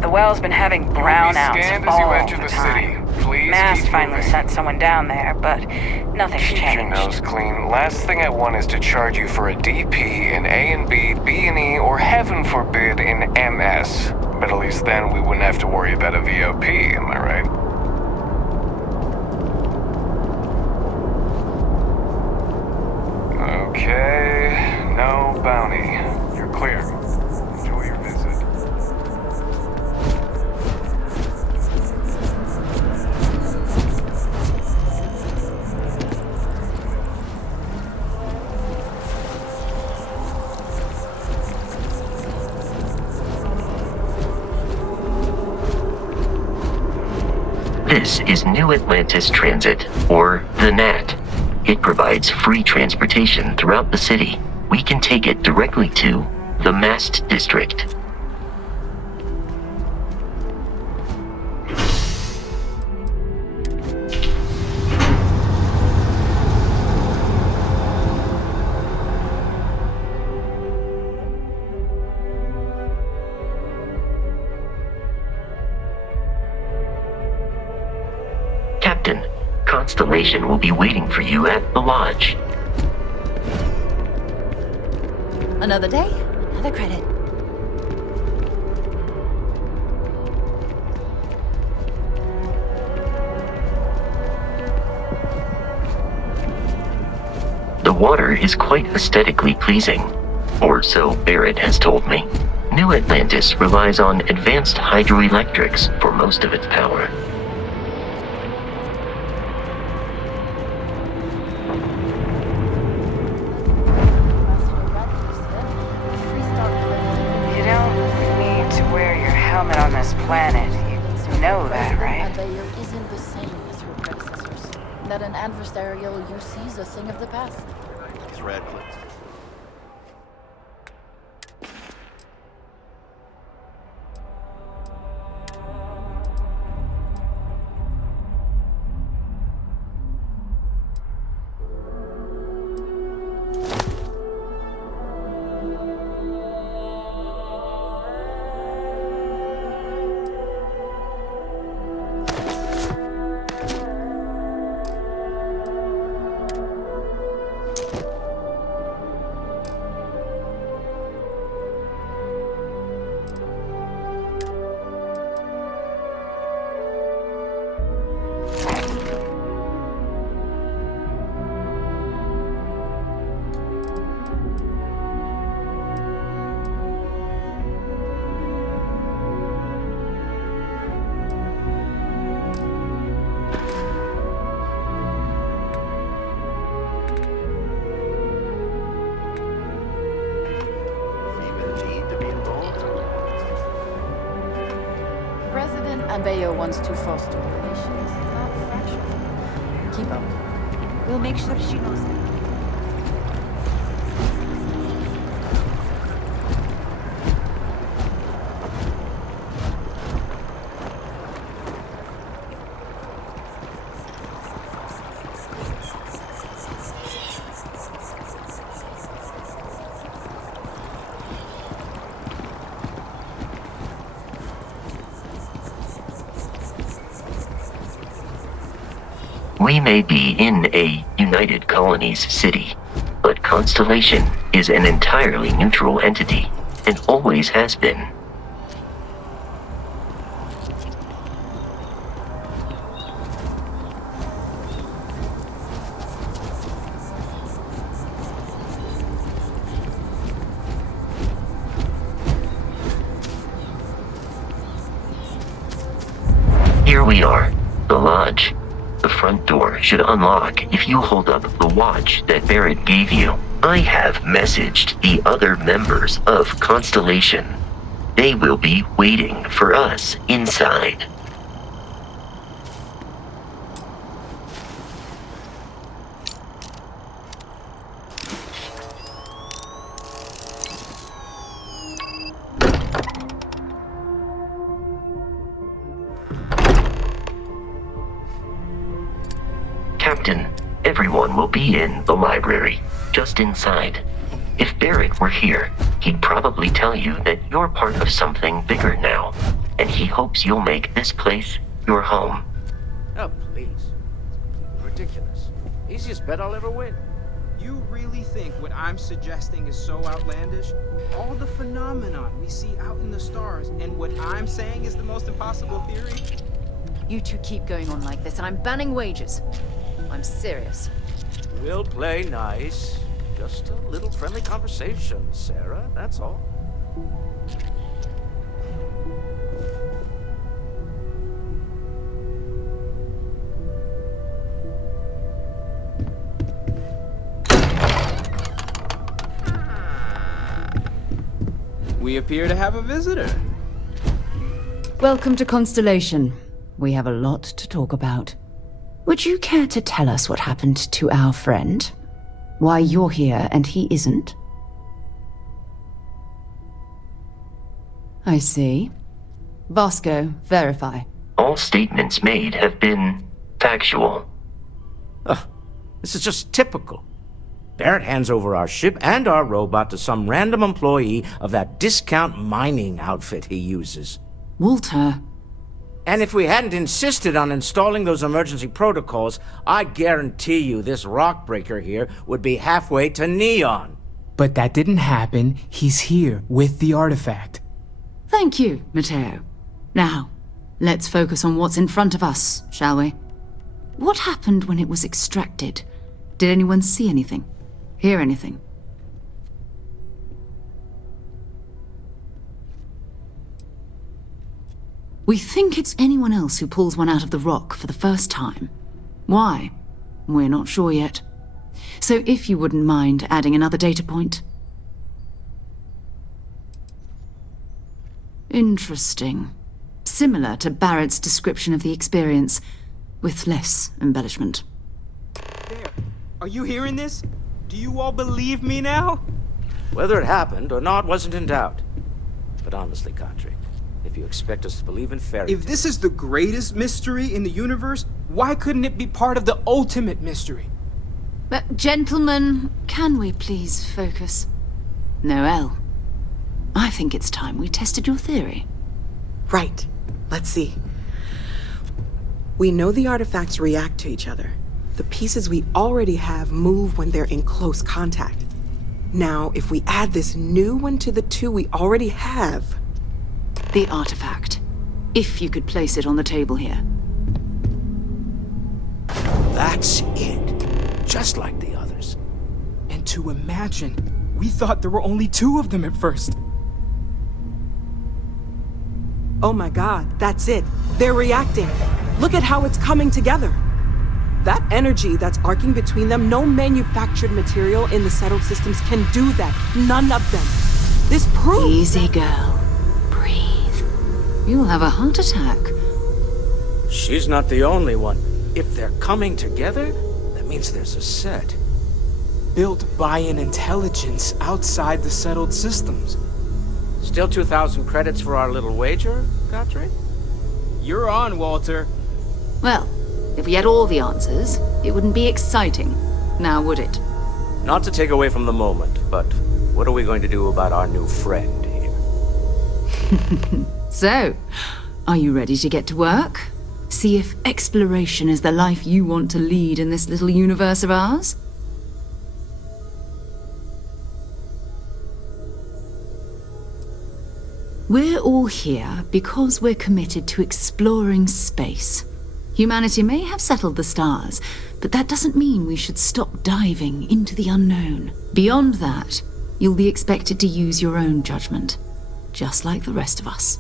The well's been having brownouts as you all enter the the time. city. Please Mast keep finally moving. sent someone down there, but nothing's Keep your changed. nose clean. Last thing I want is to charge you for a DP in A and B, B and E, or heaven forbid in MS. But at least then we wouldn't have to worry about a VOP, am I right? Okay, no bounty. You're clear. Enjoy your visit. This is New Atlantis Transit, or the NAT. It provides free transportation throughout the city. We can take it directly to the Mast District. Captain, Constellation will be waiting for you at the lodge. Another day, another credit. The water is quite aesthetically pleasing, or so Barrett has told me. New Atlantis relies on advanced hydroelectrics for most of its power. You don't need to wear your helmet on this planet. You know that, right? President isn't the same as your predecessors. That an adversarial UC is a thing of the past. It's Radcliffe. President Abeyo wants to foster relations, not fracture. Keep up. We'll make sure she knows it. We may be in a United Colonies city, but Constellation is an entirely neutral entity, and always has been. Here we are, the lodge. The front door should unlock if you hold up the watch that Barrett gave you. I have messaged the other members of Constellation. They will be waiting for us inside. Captain, everyone will be in the library, just inside. If Barrett were here, he'd probably tell you that you're part of something bigger now, and he hopes you'll make this place your home. Oh, please. It's ridiculous. Easiest bet I'll ever win. You really think what I'm suggesting is so outlandish? All the phenomenon we see out in the stars, and what I'm saying is the most impossible theory? You two keep going on like this, and I'm banning wages. I'm serious. We'll play nice. Just a little friendly conversation, Sarah, that's all. We appear to have a visitor. Welcome to Constellation. We have a lot to talk about. Would you care to tell us what happened to our friend? Why you're here and he isn't? I see. Vasco, verify. All statements made have been factual. This is just typical. Barrett hands over our ship and our robot to some random employee of that discount mining outfit he uses. Walter. And if we hadn't insisted on installing those emergency protocols, I guarantee you this rock breaker here would be halfway to Neon. But that didn't happen. He's here with the artifact. Thank you, Matteo. Now, let's focus on what's in front of us, shall we? What happened when it was extracted? Did anyone see anything? Hear anything? We think it's anyone else who pulls one out of the rock for the first time. Why? We're not sure yet. So if you wouldn't mind adding another data point. Interesting. Similar to Barrett's description of the experience, with less embellishment. There. Are you hearing this? Do you all believe me now? Whether it happened or not wasn't in doubt. But honestly, Kadri, if you expect us to believe in fairy tales... If this is the greatest mystery in the universe, why couldn't it be part of the ultimate mystery? But gentlemen, can we please focus? Noelle, I think it's time we tested your theory. Right. Let's see. We know the artifacts react to each other. The pieces we already have move when they're in close contact. Now, if we add this new one to the two we already have... The artifact. If you could place it on the table here. That's it. Just like the others. And to imagine, we thought there were only 2 of them at first. Oh my god, that's it. They're reacting. Look at how it's coming together. That energy that's arcing between them, no manufactured material in the settled systems can do that. None of them. This proves... Easy, girl. Breathe. You'll have a heart attack. She's not the only one. If they're coming together, that means there's a set. Built by an intelligence outside the settled systems. Still 2,000 credits for our little wager, Kadri? You're on, Walter. Well, if we had all the answers, it wouldn't be exciting, now would it? Not to take away from the moment, but what are we going to do about our new friend here? So, are you ready to get to work? See if exploration is the life you want to lead in this little universe of ours? We're all here because we're committed to exploring space. Humanity may have settled the stars, but that doesn't mean we should stop diving into the unknown. Beyond that, you'll be expected to use your own judgment, just like the rest of us.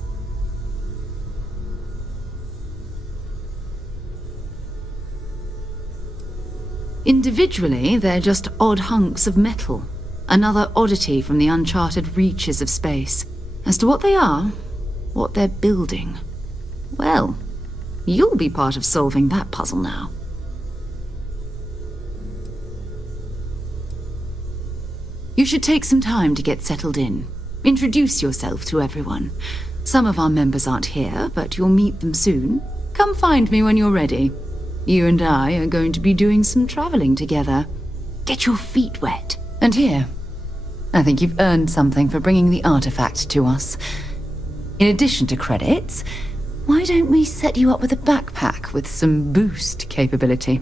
Individually, they're just odd hunks of metal, another oddity from the uncharted reaches of space. As to what they are, what they're building, well, you'll be part of solving that puzzle now. You should take some time to get settled in. Introduce yourself to everyone. Some of our members aren't here, but you'll meet them soon. Come find me when you're ready. You and I are going to be doing some traveling together. Get your feet wet. And here, I think you've earned something for bringing the artifact to us. In addition to credits, why don't we set you up with a backpack with some boost capability?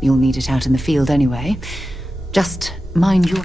You'll need it out in the field anyway. Just mind your...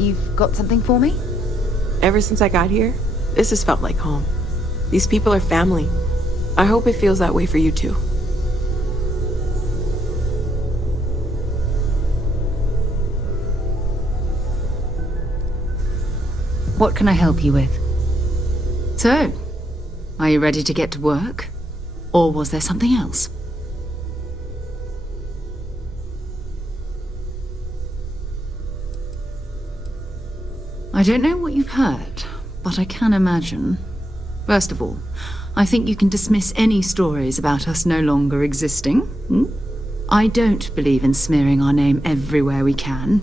You've got something for me? Ever since I got here, this has felt like home. These people are family. I hope it feels that way for you too. What can I help you with? So, are you ready to get to work? Or was there something else? I don't know what you've heard, but I can imagine. First of all, I think you can dismiss any stories about us no longer existing. I don't believe in smearing our name everywhere we can.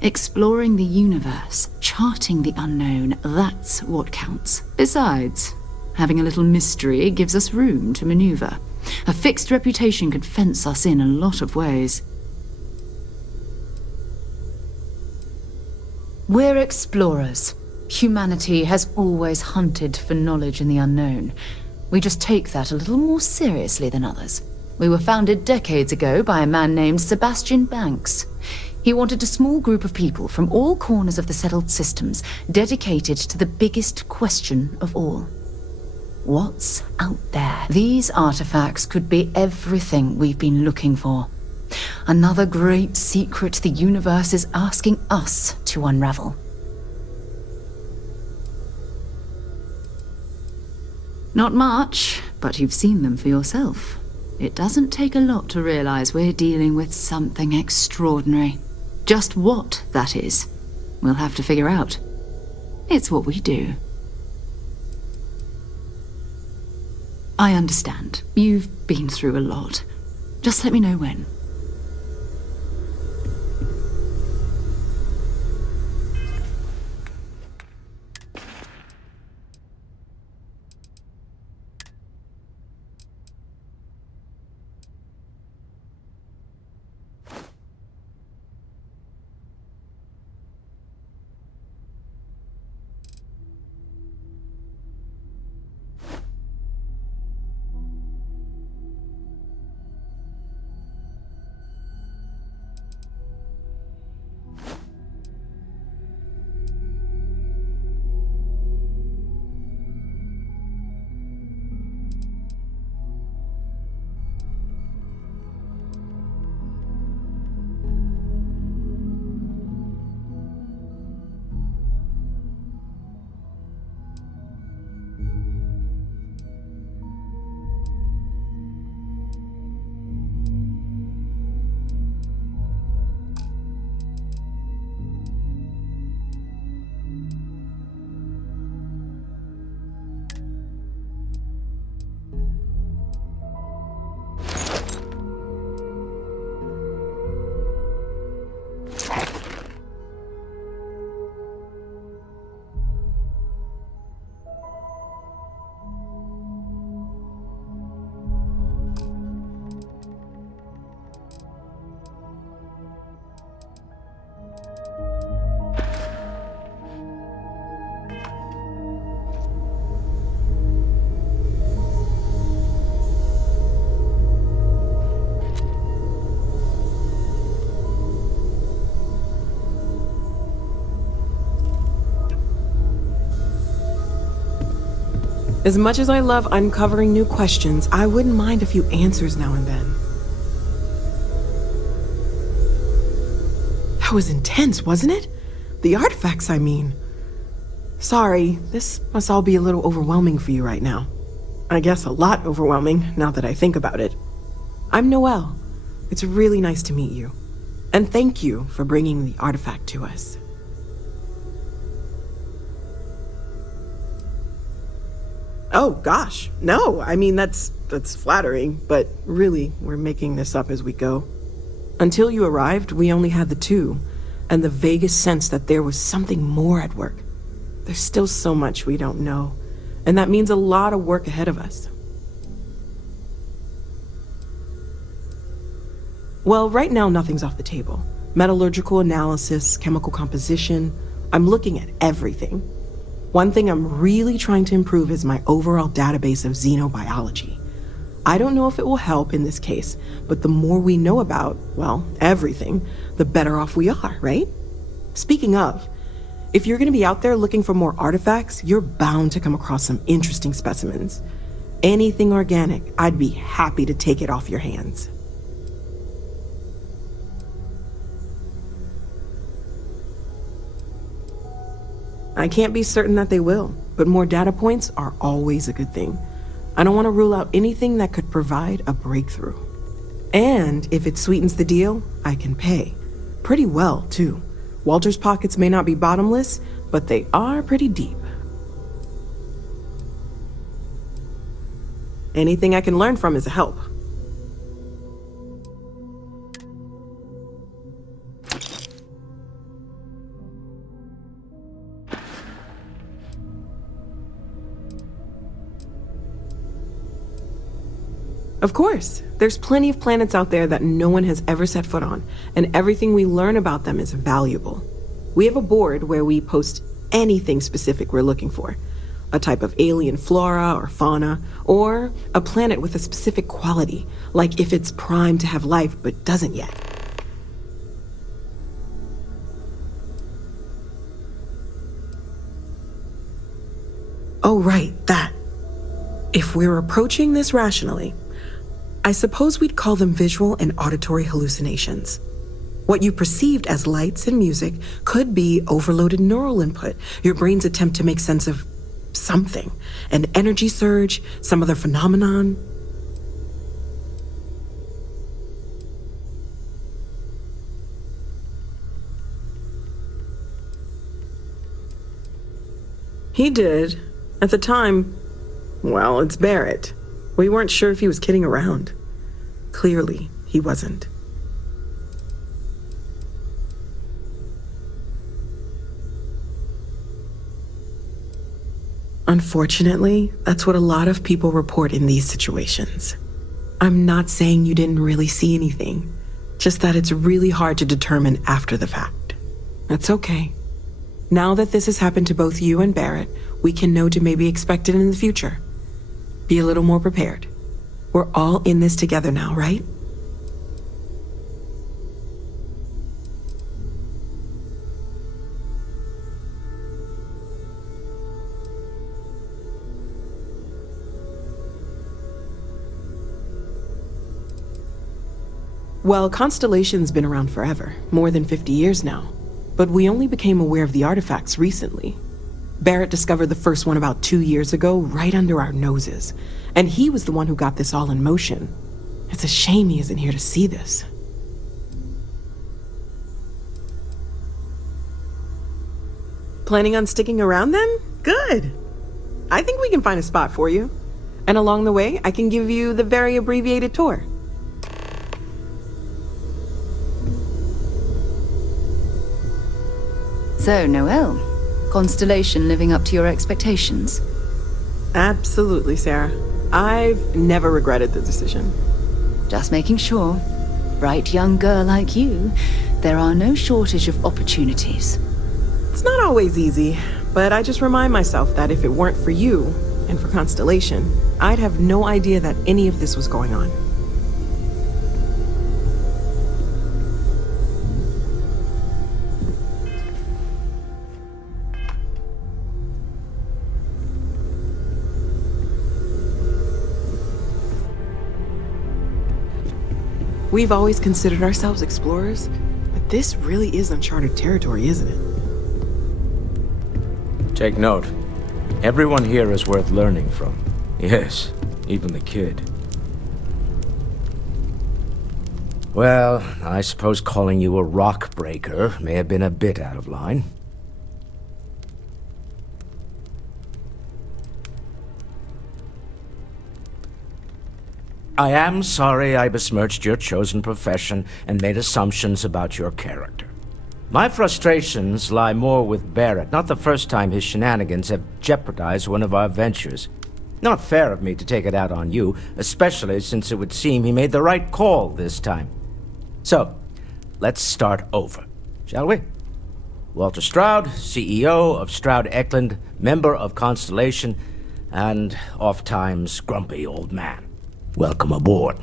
Exploring the universe, charting the unknown, that's what counts. Besides, having a little mystery gives us room to maneuver. A fixed reputation could fence us in a lot of ways. We're explorers. Humanity has always hunted for knowledge in the unknown. We just take that a little more seriously than others. We were founded decades ago by a man named Sebastian Banks. He wanted a small group of people from all corners of the settled systems dedicated to the biggest question of all. What's out there? These artifacts could be everything we've been looking for. Another great secret the universe is asking us to unravel. Not much, but you've seen them for yourself. It doesn't take a lot to realize we're dealing with something extraordinary. Just what that is, we'll have to figure out. It's what we do. I understand. You've been through a lot. Just let me know when. As much as I love uncovering new questions, I wouldn't mind a few answers now and then. That was intense, wasn't it? The artifacts, I mean. Sorry, this must all be a little overwhelming for you right now. I guess a lot overwhelming, now that I think about it. I'm Noelle. It's really nice to meet you. And thank you for bringing the artifact to us. Oh, gosh. No, I mean, that's flattering, but really, we're making this up as we go. Until you arrived, we only had the two, and the vaguest sense that there was something more at work. There's still so much we don't know, and that means a lot of work ahead of us. Well, right now, nothing's off the table. Metallurgical analysis, chemical composition, I'm looking at everything. One thing I'm really trying to improve is my overall database of xenobiology. I don't know if it will help in this case, but the more we know about, well, everything, the better off we are, right? Speaking of, If you're gonna be out there looking for more artifacts, you're bound to come across some interesting specimens. Anything organic, I'd be happy to take it off your hands. I can't be certain that they will, but more data points are always a good thing. I don't want to rule out anything that could provide a breakthrough. And if it sweetens the deal, I can pay. Pretty well, too. Walter's pockets may not be bottomless, but they are pretty deep. Anything I can learn from is a help. Of course, there's plenty of planets out there that no one has ever set foot on, and everything we learn about them is valuable. We have a board where we post anything specific we're looking for. A type of alien flora or fauna, or a planet with a specific quality, like if it's primed to have life but doesn't yet. Oh, right, that. If we're approaching this rationally, I suppose we'd call them visual and auditory hallucinations. What you perceived as lights and music could be overloaded neural input, your brain's attempt to make sense of something, an energy surge, some other phenomenon. He did. At the time, well, it's Barrett. We weren't sure if he was kidding around. Clearly, he wasn't. Unfortunately, that's what a lot of people report in these situations. I'm not saying you didn't really see anything, just that it's really hard to determine after the fact. That's okay. Now that this has happened to both you and Barrett, we can know to maybe expect it in the future. Be a little more prepared. We're all in this together now, right? Well, Constellation's been around forever, more than 50 years now. But we only became aware of the artifacts recently. Barrett discovered the first one about 2 years ago, right under our noses. And he was the one who got this all in motion. It's a shame he isn't here to see this. Planning on sticking around then? Good. I think we can find a spot for you. And along the way, I can give you the very abbreviated tour. So, Noelle, Constellation living up to your expectations? Absolutely, Sarah. I've never regretted the decision. Just making sure. Bright young girl like you, there are no shortage of opportunities. It's not always easy, but I just remind myself that if it weren't for you, and for Constellation, I'd have no idea that any of this was going on. We've always considered ourselves explorers, but this really is uncharted territory, isn't it? Take note. Everyone here is worth learning from. Yes, even the kid. Well, I suppose calling you a rock breaker may have been a bit out of line. I am sorry I besmirched your chosen profession and made assumptions about your character. My frustrations lie more with Barrett, not the first time his shenanigans have jeopardized one of our ventures. Not fair of me to take it out on you, especially since it would seem he made the right call this time. So, let's start over, shall we? Walter Stroud, CEO of Stroud Eklund, member of Constellation, and oft-times grumpy old man. Welcome aboard.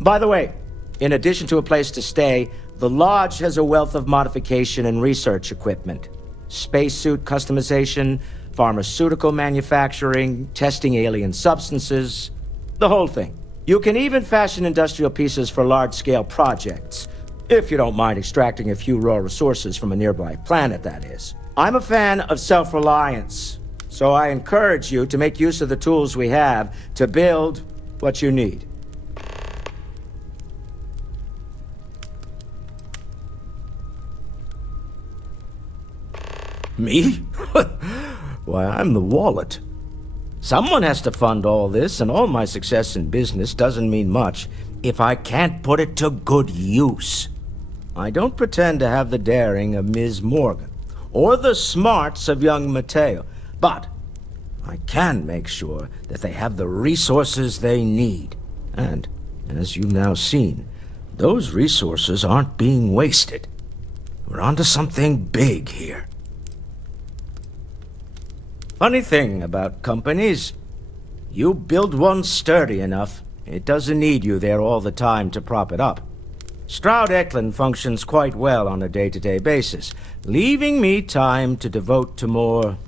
By the way, In addition to a place to stay, the Lodge has a wealth of modification and research equipment. Spacesuit customization, pharmaceutical manufacturing, testing alien substances, the whole thing. You can even fashion industrial pieces for large-scale projects, if you don't mind extracting a few raw resources from a nearby planet, that is. I'm a fan of self-reliance, so I encourage you to make use of the tools we have to build what you need. Me? Why, I'm the wallet. Someone has to fund all this, and all my success in business doesn't mean much if I can't put it to good use. I don't pretend to have the daring of Ms. Morgan, or the smarts of young Mateo, but I can make sure that they have the resources they need. And, as you've now seen, those resources aren't being wasted. We're onto something big here. Funny thing about companies, you build one sturdy enough, it doesn't need you there all the time to prop it up. Stroud Eklund functions quite well on a day-to-day basis, leaving me time to devote to more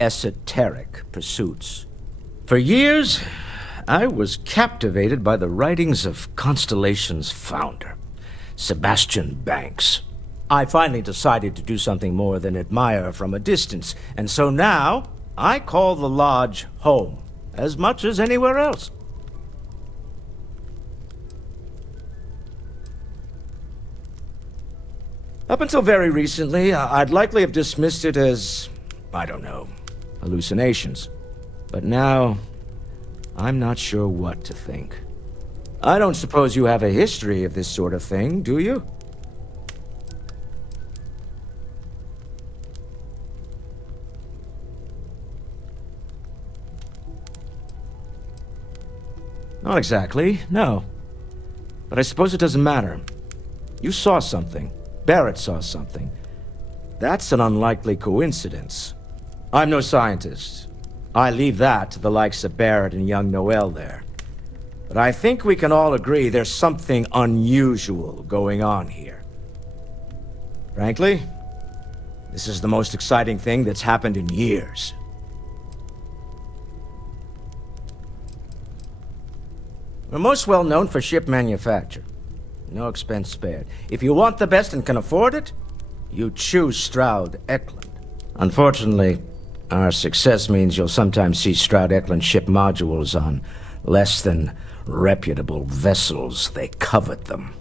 esoteric pursuits. For years, I was captivated by the writings of Constellation's founder, Sebastian Banks. I finally decided to do something more than admire from a distance, and so now I call the Lodge home, as much as anywhere else. Up until very recently, I'd likely have dismissed it as, I don't know, hallucinations. But now, I'm not sure what to think. I don't suppose you have a history of this sort of thing, do you? Not exactly, no. But I suppose it doesn't matter. You saw something. Barrett saw something. That's an unlikely coincidence. I'm no scientist. I leave that to the likes of Barrett and young Noel there. But I think we can all agree there's something unusual going on here. Frankly, this is the most exciting thing that's happened in years. We're most well known for ship manufacture. No expense spared. If you want the best and can afford it, you choose Stroud Eklund. Unfortunately, our success means you'll sometimes see Stroud Eklund ship modules on less than reputable vessels. They covet them.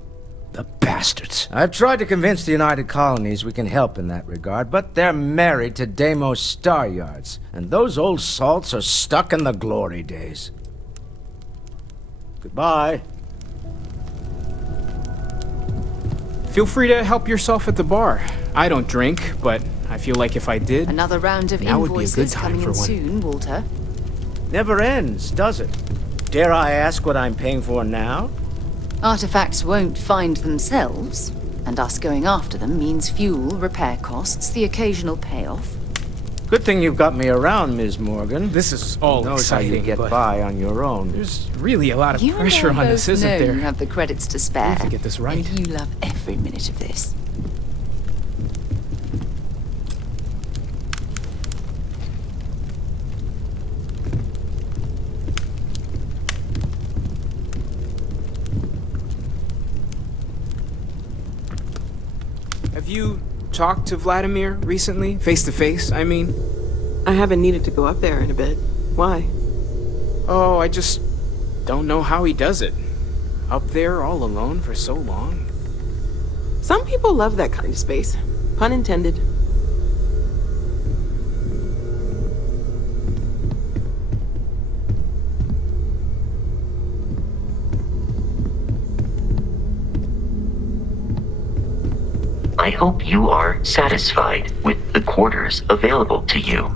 The bastards. I've tried to convince the United Colonies we can help in that regard, but they're married to Deimos Star Yards, and those old salts are stuck in the glory days. Goodbye. Feel free to help yourself at the bar. I don't drink, but I feel like if I did, Another round of now would be a good invoices time coming for in one. soon, Walter. Never ends, does it? Dare I ask what I'm paying for now? Artifacts won't find themselves, and us going after them means fuel, repair costs, the occasional payoff. Good thing you've got me around, Ms. Morgan. This is all Who knows exciting, how you get but by on your own. There's really a lot of You pressure and I on this, both isn't know there? you have the credits to spare. I need to get this right. And you love every minute of this. Have you talked to Vladimir recently? Face to face, I mean? I haven't needed to go up there in a bit. Why? Oh, I just don't know how he does it. Up there all alone for so long. Some people love that kind of space. Pun intended. I hope you are satisfied with the quarters available to you.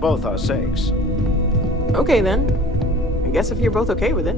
both our sakes. Okay then. I guess if you're both okay with it.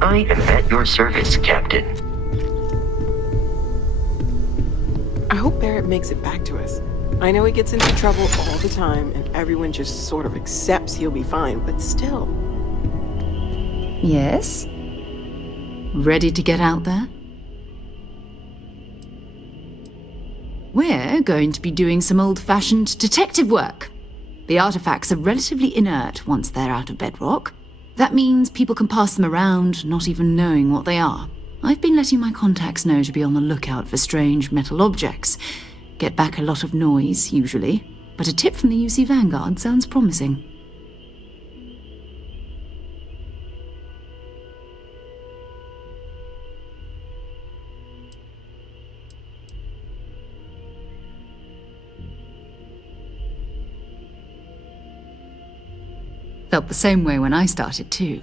I am at your service, Captain. I hope Barrett makes it back to us. I know he gets into trouble all the time, and everyone just sort of accepts he'll be fine, but still. Yes? Ready to get out there? We're going to be doing some old-fashioned detective work. The artifacts are relatively inert once they're out of bedrock. That means people can pass them around, not even knowing what they are. I've been letting my contacts know to be on the lookout for strange metal objects. Get back a lot of noise, usually, but a tip from the UC Vanguard sounds promising. Felt the same way when I started too.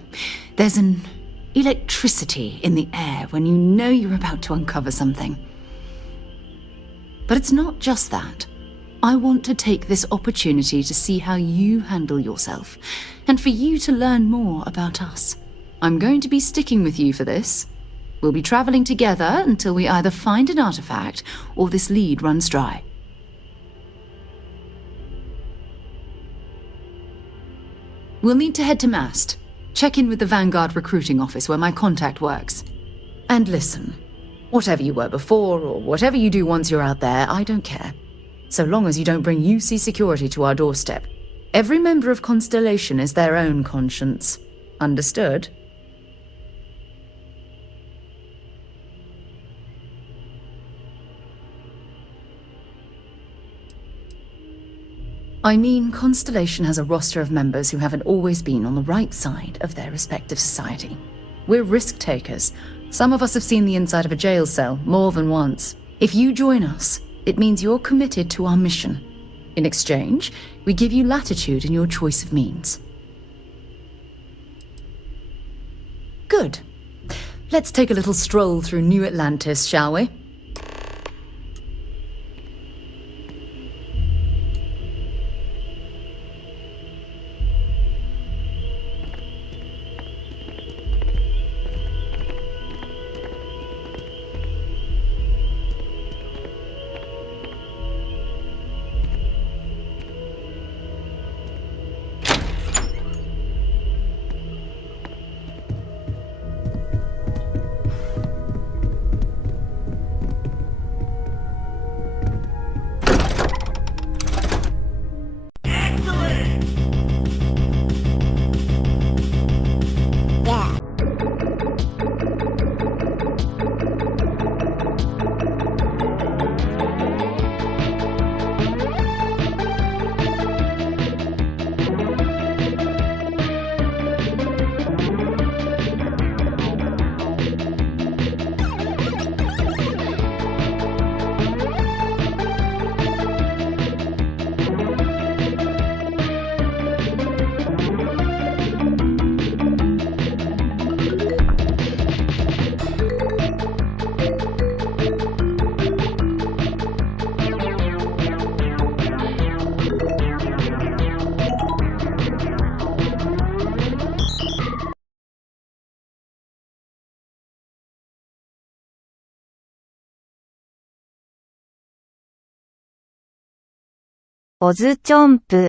There's an electricity in the air when you know you're about to uncover something. But it's not just that. I want to take this opportunity to see how you handle yourself, and for you to learn more about us. I'm going to be sticking with you for this. We'll be traveling together until we either find an artifact or this lead runs dry. We'll need to head to Mast. Check in with the Vanguard recruiting office where my contact works. And listen, whatever you were before or whatever you do once you're out there, I don't care. So long as you don't bring UC security to our doorstep. Every member of Constellation is their own conscience. Understood? I mean, Constellation has a roster of members who haven't always been on the right side of their respective society. We're risk takers. Some of us have seen the inside of a jail cell more than once. If you join us, it means you're committed to our mission. In exchange, we give you latitude in your choice of means. Good. Let's take a little stroll through New Atlantis, shall we? OzChomp